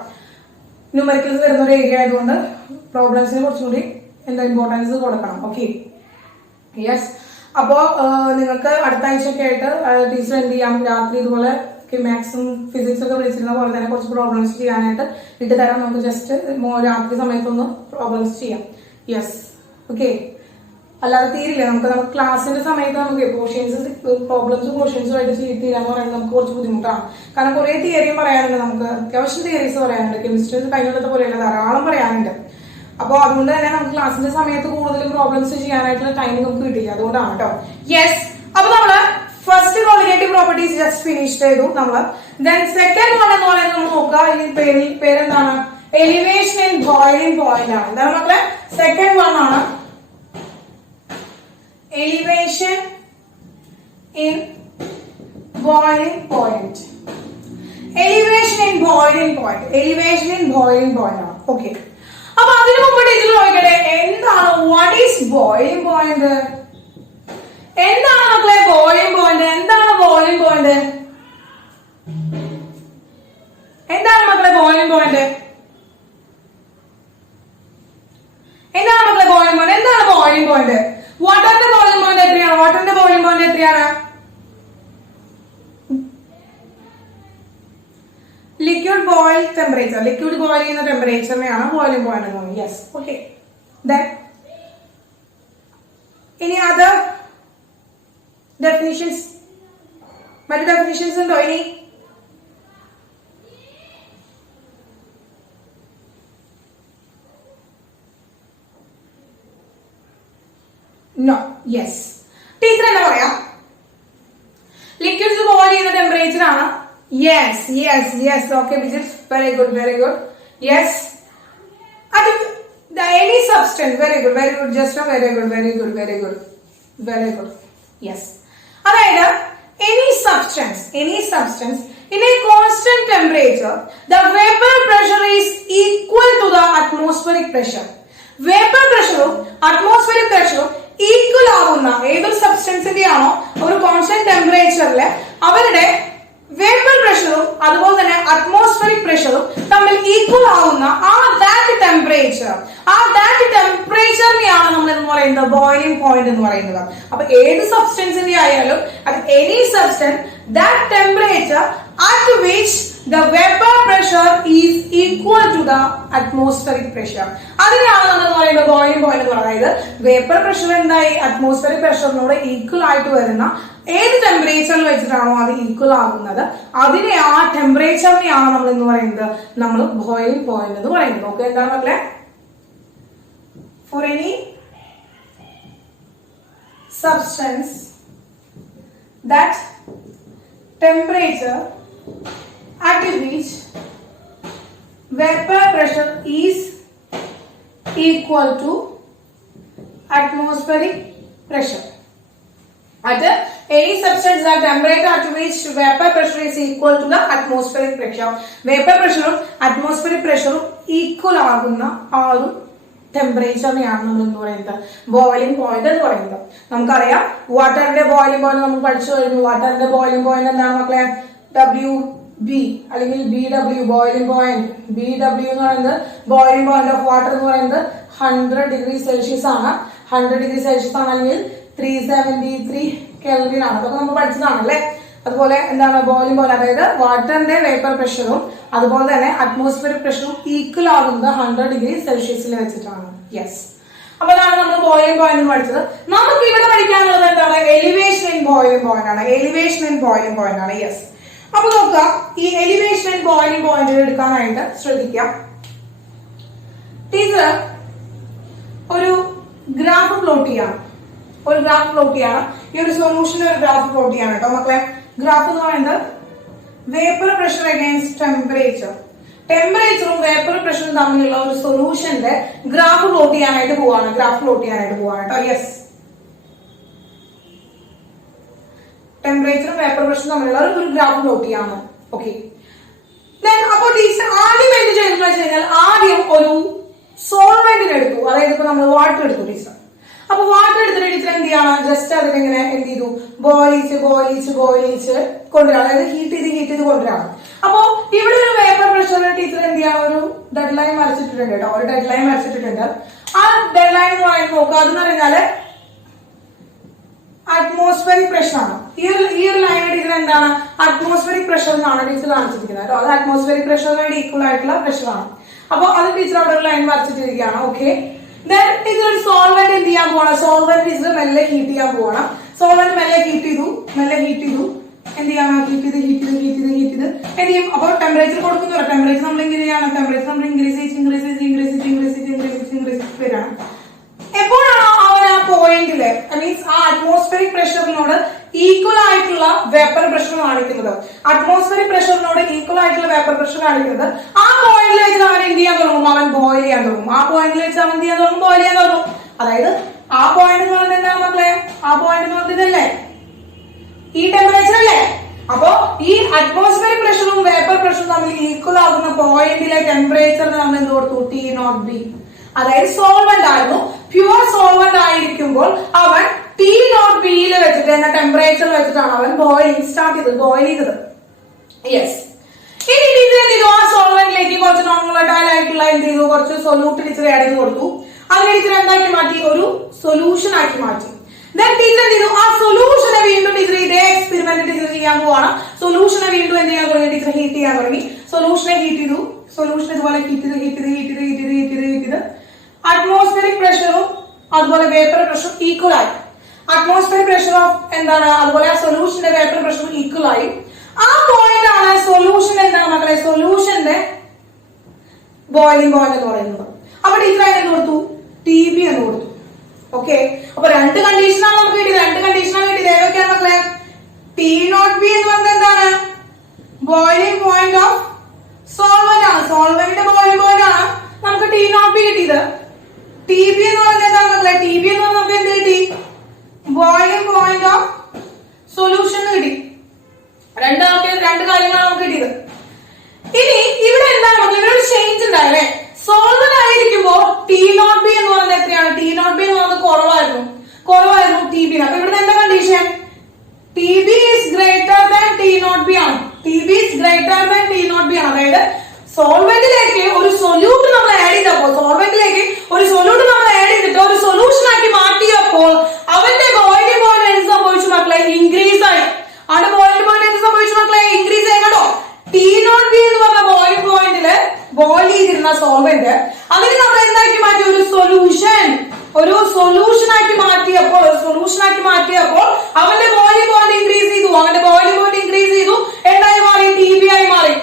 ന്യൂമറിക്കൽസ് വരുന്ന ഒരു ഏരിയ ആയതുകൊണ്ട് പ്രോബ്ലംസിന് കുറച്ചും കൂടി എന്താ ഇമ്പോർട്ടൻസ് കൊടുക്കണം. ഓക്കെ. യെസ്. അപ്പോ നിങ്ങൾക്ക് അടുത്ത ആഴ്ചയൊക്കെ ആയിട്ട് ടീച്ചർ എന്ത് ചെയ്യാം? രാത്രി ഇതുപോലെ മാത്സും ഫിസിക്സ് ഒക്കെ വിളിച്ചിരുന്ന പോലെ തന്നെ കുറച്ച് പ്രോബ്ലംസ് ചെയ്യാനായിട്ട് ഇട്ട് തരാം. നമുക്ക് ജസ്റ്റ് രാത്രി സമയത്തൊന്ന് പ്രോബ്ലംസ് ചെയ്യാം. യെസ്. ഓക്കെ. അല്ലാതെ തീരില്ല. നമുക്ക് ക്ലാസ്സിന്റെ സമയത്ത് നമുക്ക് പ്രോബ്ലംസും ആയിട്ട് തീരാന്ന് പറയുന്നത് നമുക്ക് കുറച്ച് ബുദ്ധിമുട്ടാണ്. കാരണം കുറെ തിയറിയും പറയാനുണ്ട്, നമുക്ക് അത്യാവശ്യം തിയറീസ് പറയാനുണ്ട്. കെമിസ്ട്രി കഴിഞ്ഞിടത്തെ പോലെയല്ല, ധാരാളം പറയാനുണ്ട്. അപ്പോൾ അതുകൊണ്ട് തന്നെ നമുക്ക് ക്ലാസ്സിന്റെ സമയത്ത് കൂടുതൽ പ്രോബ്ലംസ് ചെയ്യാനായിട്ടുള്ള ടൈം നമുക്ക് കിട്ടില്ല. അതുകൊണ്ടാണ് കേട്ടോ. യെസ്, അപ്പൊ നമ്മള് first colligative properties just finish ചെയ്തു നമ്മള്. ദെൻ സെക്കൻഡ് വൺ എന്ന് പറയുന്നത് നമ്മൾ നോക്കുക, ഈ പേരെന്താണ്? എലിവേഷൻ ഇൻ ബോയിലിംഗ് പോയിന്റ് ആണ്. എന്താണ് മക്കളെ? സെക്കൻഡ് വൺ ആണ് elevation in boiling point. Elevation in boiling point. Elevation in boiling point ആണ്. ഓക്കെ, അപ്പൊ അതിനു മുമ്പ് ടീച്ചർ ചോദിക്കട്ടെ, എന്താണ് വാട്ട് ഈസ് ബോയിലിംഗ് പോയിന്റ്? എന്താണ് മക്കളെ ബോയിലിംഗ് പോയിന്റ്? എന്താണ് ബോയിലിംഗ് പോയിന്റ്? എന്താണ് മക്കളെ ബോയിലിംഗ് പോയിന്റ്? എന്താണ് മക്കളെ ബോയിലിംഗ് പോയിന്റ്? എന്താണ് ബോയിലിംഗ് പോയിന്റ്? വാട്ടറിന്റെ ബോയിലിംഗ് പോയിന്റ് എത്രയാണ്? വാട്ടറിന്റെ ബോയിലിംഗ് പോയിന്റ് എത്രയാണ്? Liquid boil temperature. Liquid boil ചെയ്യുന്ന ടെമ്പറേച്ചറിനെയാണ് ബോയിലിംഗ് പോയിന്റ് എന്ന് പറയുന്നത്. Yes, okay. ഇനി അതർ ഡെഫിനിഷൻസ്, മറ്റു ഡെഫിനിഷൻസ് ഉണ്ടോ ഇനി? നോ. യെസ്, ടീച്ചർ എന്താ പറയാ? ലിക്വിഡ്സ് ബോയിൽ ചെയ്യുന്ന ടെമ്പറേച്ചർ ആണ്. Yes yes yes, okay Bijil, very good very good. Yes, അത് any substance, very good very good just, very good very good very good very good. Yes, അതായത് any substance in a constant temperature, the vapor pressure is equal to the atmospheric pressure. Vapor pressure atmospheric pressure equal ആവുന്ന ഏതൊരു സബ്സ്റ്റൻസിന്റെ ആണോ ഒരു constant ടെമ്പറേച്ചറില് അവരുടെ vapour പ്രഷറും അതുപോലെ തന്നെ atmospheric പ്രഷറും തമ്മിൽ ഈക്വൽ ആവുന്ന ദാറ്റ് ടെമ്പറേച്ചറിനെയാണ് നമ്മൾ എന്ന് പറയുന്നത് ബോയിലിംഗ് പോയിന്റ് എന്ന് പറയുന്നത്. അപ്പൊ ഏത് സബ്സ്റ്റൻസിന്റെ ആയാലും അത് any substance that temperature at which the vapor pressure is equal to the atmospheric pressure. അതിനാണ് നമ്മൾ പറയുന്നത് ബോയിലിംഗ് പോയിന്റ് എന്ന് പറയുന്നത്. വേപ്പർ പ്രഷർ എന്തായി അറ്റ്മോസ്ഫിയറിക് പ്രഷറിനോട് ഈക്വൽ ആയിട്ട് വരുന്ന ഏത് ടെമ്പറേച്ചറിൽ വെച്ചിട്ടാണോ അത് ഈക്വൽ ആകുന്നത് അതിനെ ആ ടെമ്പറേച്ചറിനെയാണ് നമ്മൾ എന്ന് പറയുന്നത് നമ്മൾ ബോയിലിംഗ് പോയിന്റ് എന്ന് പറയുന്നത്. ഓക്കെ, എന്താണ് മക്കളെ? For any substance that temperature at which vapor pressure is equal to atmospheric pressure. At any substance that temperature at which vapor pressure is equal to the atmospheric pressure. Vapor pressure atmospheric pressure equal ആകുന്ന ആ ഒരു ടെമ്പറേച്ചറിനെയാണ് നമ്മൾ എന്ന് പറയുന്നത് boiling point എന്ന് പറയുന്നത്. നമുക്കറിയാം വാട്ടറിന്റെ boiling point നമ്മൾ പഠിച്ചു കഴിഞ്ഞു. വാട്ടറിന്റെ ബോയിലിംഗ് പോയിന്റ് എന്താണ് മക്കളെ? WB അല്ലെങ്കിൽ BW ബോയിലിംഗ് പോയിന്റ്. BW എന്ന് പറയുന്നത് ബോയിലിംഗ് പോയിന്റ് ഓഫ് വാട്ടർ എന്ന് പറയുന്നത് 100 ഡിഗ്രി സെൽഷ്യസ് ആണ്. 100 ഡിഗ്രി സെൽഷ്യസ് ആണെങ്കിൽ 373 കെൽവിൻ ആണ്. അതൊക്കെ നമ്മൾ പഠിച്ചതാണല്ലേ. അതുപോലെ എന്താണ് ബോയിലിംഗ് പോയിന്റ്? അതായത് വാട്ടറിന്റെ വേപ്പർ പ്രഷറും അതുപോലെ തന്നെ അറ്റ്മോസ്ഫിയറിക് പ്രഷറും ഈക്വൽ ആകുന്നത് 100 ഡിഗ്രി സെൽഷ്യസിൽ വെച്ചിട്ടാണ്. യെസ്, അപ്പൊ അതാണ് നമ്മൾ ബോയിലിംഗ് പോയിന്റ് പഠിച്ചത്. നമുക്ക് ഇവിടെ പഠിക്കാനുള്ളത് എന്താണ്? എലിവേഷൻ ഇൻ ബോയിലിംഗ് പോയിന്റ് ആണ്. എലിവേഷൻ ഇൻ ബോയിലിംഗ് പോയിന്റ് ആണ്. യെസ്, അപ്പൊ നോക്കുക, ഈ എലിവേഷൻ ഇൻ ബോയിലിംഗ് പോയിന്റ് എടുക്കാനായിട്ട് ശ്രദ്ധിക്കാം. ടീച്ചർ ഒരു ഗ്രാഫ് പ്ലോട്ട് ചെയ്യാണ്. ഈ ഒരു സൊല്യൂഷന്റെ ഒരു ഗ്രാഫ് പ്ലോട്ട് ചെയ്യാണ് കേട്ടോ മക്കളെ. ഗ്രാഫ് എന്ന് പറയുന്നത് വേപ്പർ പ്രഷർ അഗൈൻസ്റ്റ് ടെമ്പറേച്ചറും വേപ്പർ പ്രഷറും തമ്മിലുള്ള ഒരു സൊല്യൂഷന്റെ ഗ്രാഫ് പ്ലോട്ട് ചെയ്യാനായിട്ട് പോവാണ് കേട്ടോ. യെസ്, ടെമ്പറേച്ചറും വേപ്പർ പ്രഷറും തമ്മിലുള്ള ഒരു ഗ്രാഫ് പ്ലോട്ട് ചെയ്യാണ്. ഓക്കെ, അപ്പൊ ടീച്ചർ ആദ്യം എന്ത് ചെയ്തെന്ന് വെച്ച് കഴിഞ്ഞാൽ ആദ്യം ഒരു സോൾവെന്റിന് എടുത്തു. അതായത് ഇപ്പൊ നമ്മൾ വാട്ടർ എടുത്തു ടീച്ചർ. അപ്പൊ വാട്ടർ എടുത്തിട്ട് ടീച്ചർ എന്ത് ചെയ്യണം? ജസ്റ്റ് അതിനെങ്ങനെ എന്ത് ചെയ്തു? ബോയിലിച്ച് കൊണ്ടുവരാം. അതായത് ഹീറ്റ് ചെയ്ത് കൊണ്ടുവരാം. അപ്പൊ ഇവിടെ ഒരു വേപ്പർ പ്രഷർ ടീച്ചർ എന്ത് ചെയ്യാം? ഒരു ഡെഡ് ലൈൻ വരച്ചിട്ടുണ്ട് കേട്ടോ. ഒരു ഡെഡ് ലൈൻ വരച്ചിട്ടുണ്ട്. ആ ഡെഡ് ലൈൻ എന്ന് പറയുന്നത് നോക്കുക, അതെന്ന് പറഞ്ഞാല് അറ്റ്മോസ്ഫിയറിക് പ്രഷർ ആണ്. ഈ ഒരു ലൈൻ ടീച്ചർ എന്താണ്? അറ്റ്മോസ്ഫിയറിക് പ്രഷർ എന്നാണ് ടീച്ചർ കാണിച്ചിരിക്കുന്നത് കേട്ടോ. അത് അറ്റ്മോസ്ഫിയറിക് പ്രഷറിനായിട്ട് ഈക്വൽ ആയിട്ടുള്ള പ്രഷറാണ്. അപ്പൊ അത് ടീച്ചർ അവിടെ ഒരു ലൈൻ വരച്ചിട്ടിരിക്കുകയാണ്. ഓക്കെ, ഇതൊരു സോൾവെന്റ് എന്ത് ചെയ്യാൻ പോകണം, സോൾവെന്റ് ഇത് മെല്ലെ ഹീറ്റ് ചെയ്യാൻ പോകണം. സോൾവെന്റ് മെല്ലെ ഹീറ്റ് ചെയ്തു എന്ത് ചെയ്യാം, ഹീറ്റ് ചെയ്ത് എന്ത് ചെയ്യും. അപ്പൊ ടെമ്പറേച്ചർ കൊടുക്കുന്നില്ല, ടെമ്പറേച്ചർ നമ്മൾ എങ്ങനെയാണ്, ടെമ്പറേച്ചർ നമ്മൾ ഇൻക്രീസ് വരാണ്. എപ്പോഴാണ് അവൻ ആ പോയിന്റില് മീൻസ് ആ അറ്റ്മോസ്ഫിയറിക് പ്രഷറിനോട് ഈക്വൽ ആയിട്ടുള്ള വേപ്പർ പ്രഷർ കാണിക്കുന്നത്, അറ്റ്മോസ്ഫിയറിക് പ്രഷറിനോട് ഈക്വൽ ആയിട്ടുള്ള വേപ്പർ പ്രഷർ കാണിക്കുന്നത്, ആ പോയിന്റിൽ വെച്ച് അവൻ എന്ത് ചെയ്യാൻ തുടങ്ങും, അവൻ ബോയിൽ ചെയ്യാൻ തുടങ്ങും. ആ പോയിന്റിൽ വെച്ച് അവൻ എന്ത് ചെയ്യാൻ തുടങ്ങും, ബോയിൽ ചെയ്യാൻ തുടങ്ങും. അതായത് ആ പോയിന്റ് എന്ന് പറയുന്നത് എന്താണ് മക്കളെ, ആ പോയിന്റ് എന്ന് പറയുന്നത് ഇതല്ലേ, ഈ ടെമ്പറേച്ചർ അല്ലേ. അപ്പോ ഈ അറ്റ്മോസ്ഫിയറിക് പ്രഷറും വേപ്പർ പ്രഷറും തമ്മിൽ ഈക്വൽ ആകുന്ന പോയിന്റിലെ ടെമ്പറേച്ചറിന് നമ്മൾ എന്ത് കൊടുത്തു, T0B. അതായത് സോൾവെന്റ് ആയിരുന്നു, പ്യുവർ സോൾവെന്റ് ആയിരിക്കുമ്പോൾ അവൻ T0B വെച്ചിട്ട് എന്ന ടെമ്പറേച്ചർ വെച്ചിട്ടാണ് അവൻ സ്റ്റാർട്ട് ചെയ്തത്. യെസ്. ഇനി ടീച്ചർ ആ സോൾവെന്റിലേക്ക് കുറച്ച് നോൺ വോളറ്റൈൽ ആയിട്ടുള്ള എന്ത് ചെയ്തു, കുറച്ച് സൊല്യൂട്ട് ടീച്ചർ ആഡ് ചെയ്ത് കൊടുത്തു. അങ്ങനെ ടീച്ചർ എന്താക്കി മാറ്റി, ഒരു സൊല്യൂഷൻ ആക്കി മാറ്റി. ടീച്ചർ ചെയ്തു ആ സൊല്യൂഷനെ വീണ്ടും ടീച്ചർ ഇതേ എക്സ്പെരിമെന്റ് ടീച്ചർ ചെയ്യാൻ പോവാണ്. സൊല്യൂഷനെ വീണ്ടും എന്ത് ചെയ്യാൻ തുടങ്ങി, ടീച്ചർ ഹീറ്റ് ചെയ്യാൻ തുടങ്ങി. സൊല്യൂഷനെ ഹീറ്റ് ചെയ്തു, സൊല്യൂഷൻ ഇതുപോലെ ഹീറ്റ് ചെയ്ത് അറ്റ്മോസ്ഫിയറിക് പ്രഷറും അതുപോലെ വേപ്പർ പ്രഷറും ഈക്വൽ ആയി. അറ്റ്മോസ്ഫിയറിക് പ്രഷർ ഓഫ് എന്താണ്, അതുപോലെ ആ സൊല്യൂഷന്റെ വേപ്പർ പ്രഷറും ഈക്വൽ ആയി. ആ പോയിന്റ് ആണ് സൊല്യൂഷൻ എന്താണ് മക്കളെ, സൊല്യൂഷന്റെ ബോയിലിംഗ് പോയിന്റ് എന്ന് പറയുന്നത്. അപ്പൊ ടീച്ചർ അതിന് കൊടുത്തു, TB എന്ന് കൊടുത്തു. ഓക്കെ, അപ്പൊ രണ്ട് കണ്ടീഷനാണ് നമുക്ക് കിട്ടിയത്. ഏതൊക്കെയാണ് മക്കളെ, T0B എന്ന് പറഞ്ഞത് എന്താണ്, ബോയിലിംഗ് പോയിന്റ് ഓഫ് സോൾവെന്റ് ആണ്, സോൾവെന്റിന്റെ ബോയിലിംഗ് പോയിന്റ് ആണ് നമുക്ക് T0B കിട്ടിയത്. TB എന്ന് പറയുന്നത് എന്താണ് മക്കളെ, TB എന്ന് പറഞ്ഞാൽ നമുക്ക് എന്ത് കിട്ടി, ബോയിലിംഗ് പോയിന്റ് ഓഫ് സൊല്യൂഷൻ കിട്ടി. രണ്ട് കാര്യങ്ങളാണ് നമുക്ക് കിട്ടിയത്. ഇനി ഇവിടെ എന്താണ് മക്കളെ, ഇവിടെ ഒരു ചേഞ്ച് ഉണ്ടായല്ലേ. സോൾവെന്റ് ആയിരിക്കുമ്പോ T0B എന്ന് പറയുന്നത് എത്രയാണ്, T0B എന്ന് പറയുന്നത് കുറവായിരുന്നു TB. അപ്പൊ ഇവിടെ എന്താ condition, TB is greater than T0B ആണ്. TB is greater than T0B ആണ്. അതായത് സോൾവെന്റിലേക്ക് ഒരു സൊല്യൂട്ട് നമ്മൾ ആഡ് ചെയ്തപ്പോൾ, ഒരു സൊല്യൂഷൻ ആക്കി മാറ്റിയപ്പോൾ അവന്റെ ബോയിലിംഗ് പോയിന്റ് എന്ത് സംഭവിച്ചു മക്കളെ, ഇൻക്രീസ് ആയി. അവന്റെ ബോയിലിംഗ് പോയിന്റ് എന്ത് സംഭവിച്ചു മക്കളെ, ഇൻക്രീസ് ആയി. കേട്ടോ, T0B എന്ന് പറഞ്ഞ ബോയിലിംഗ് പോയിന്റില് ബോയിൽ ചെയ്തിരുന്ന സോൾവെന്റ് അതിന് നമ്മൾ എന്താക്കി മാറ്റി, ഒരു സൊല്യൂഷൻ ആക്കി മാറ്റിയപ്പോൾ അവന്റെ ബോയിലിംഗ് പോയിന്റ് ഇൻക്രീസ് ചെയ്തു. എന്തായി മാറി, TB ആയി മാറി.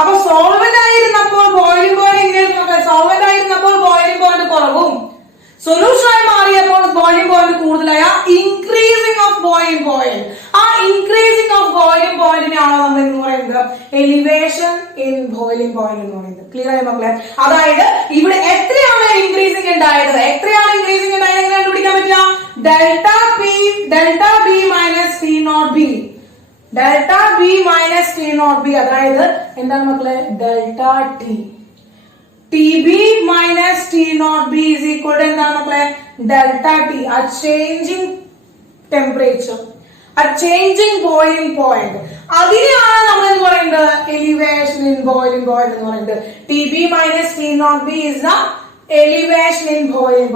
അപ്പൊ സോൾവെന്റ് ആയിരുന്നപ്പോൾ ബോയിലിംഗ് പോയിന്റ് എങ്ങനെയായിരുന്നു, സോൾവെന്റ് ആയിരുന്നപ്പോൾ ബോയിലിംഗ് പോയിന്റ് കുറവും, സൊല്യൂഷൻ ആയി മാറിയപ്പോൾ ബോയിലിംഗ് പോയിന്റ് കൂടുതലായ ഇൻക്രീസിംഗ് ഓഫ് ബോയിലിംഗ് പോയിന്റ്. ആ ഇൻക്രീസിംഗ് ഓഫ് ബോയിലിംഗ് പോയിന്റിനെയാണ് നമ്മൾ എന്ന് പറയുന്നത് എലിവേഷൻ ഇൻ ബോയിലിംഗ് പോയിന്റ് എന്ന് പറയുന്നത്. ക്ലിയർ ആയി മക്കളെ. അതായത് ഇവിടെ എത്രയാണ് ഇൻക്രീസിംഗ് ഉണ്ടായത് എങ്ങനെ കണ്ടുപിടിക്കാൻ പറ്റുക, ഡെൽറ്റ ബി മൈനസ് T0B. അതായത് എന്താണ് മക്കളെ, delta TB minus T0B is equal to എന്താണ് മക്കളെ, ഡെൽറ്റ T. ആ ചേഞ്ചിങ് ടെമ്പറേച്ചർ, ആ ചേഞ്ചിങ് ബോയിലിംഗ് പോയിന്റ്, അതിനെയാണ് നമ്മൾ എന്ന് പറയുന്നത് എലിവേഷൻ ഇൻ ബോയിലിംഗ് പോയിന്റ് എന്ന് പറയുന്നത്. TB minus T0B is the elevation in boiling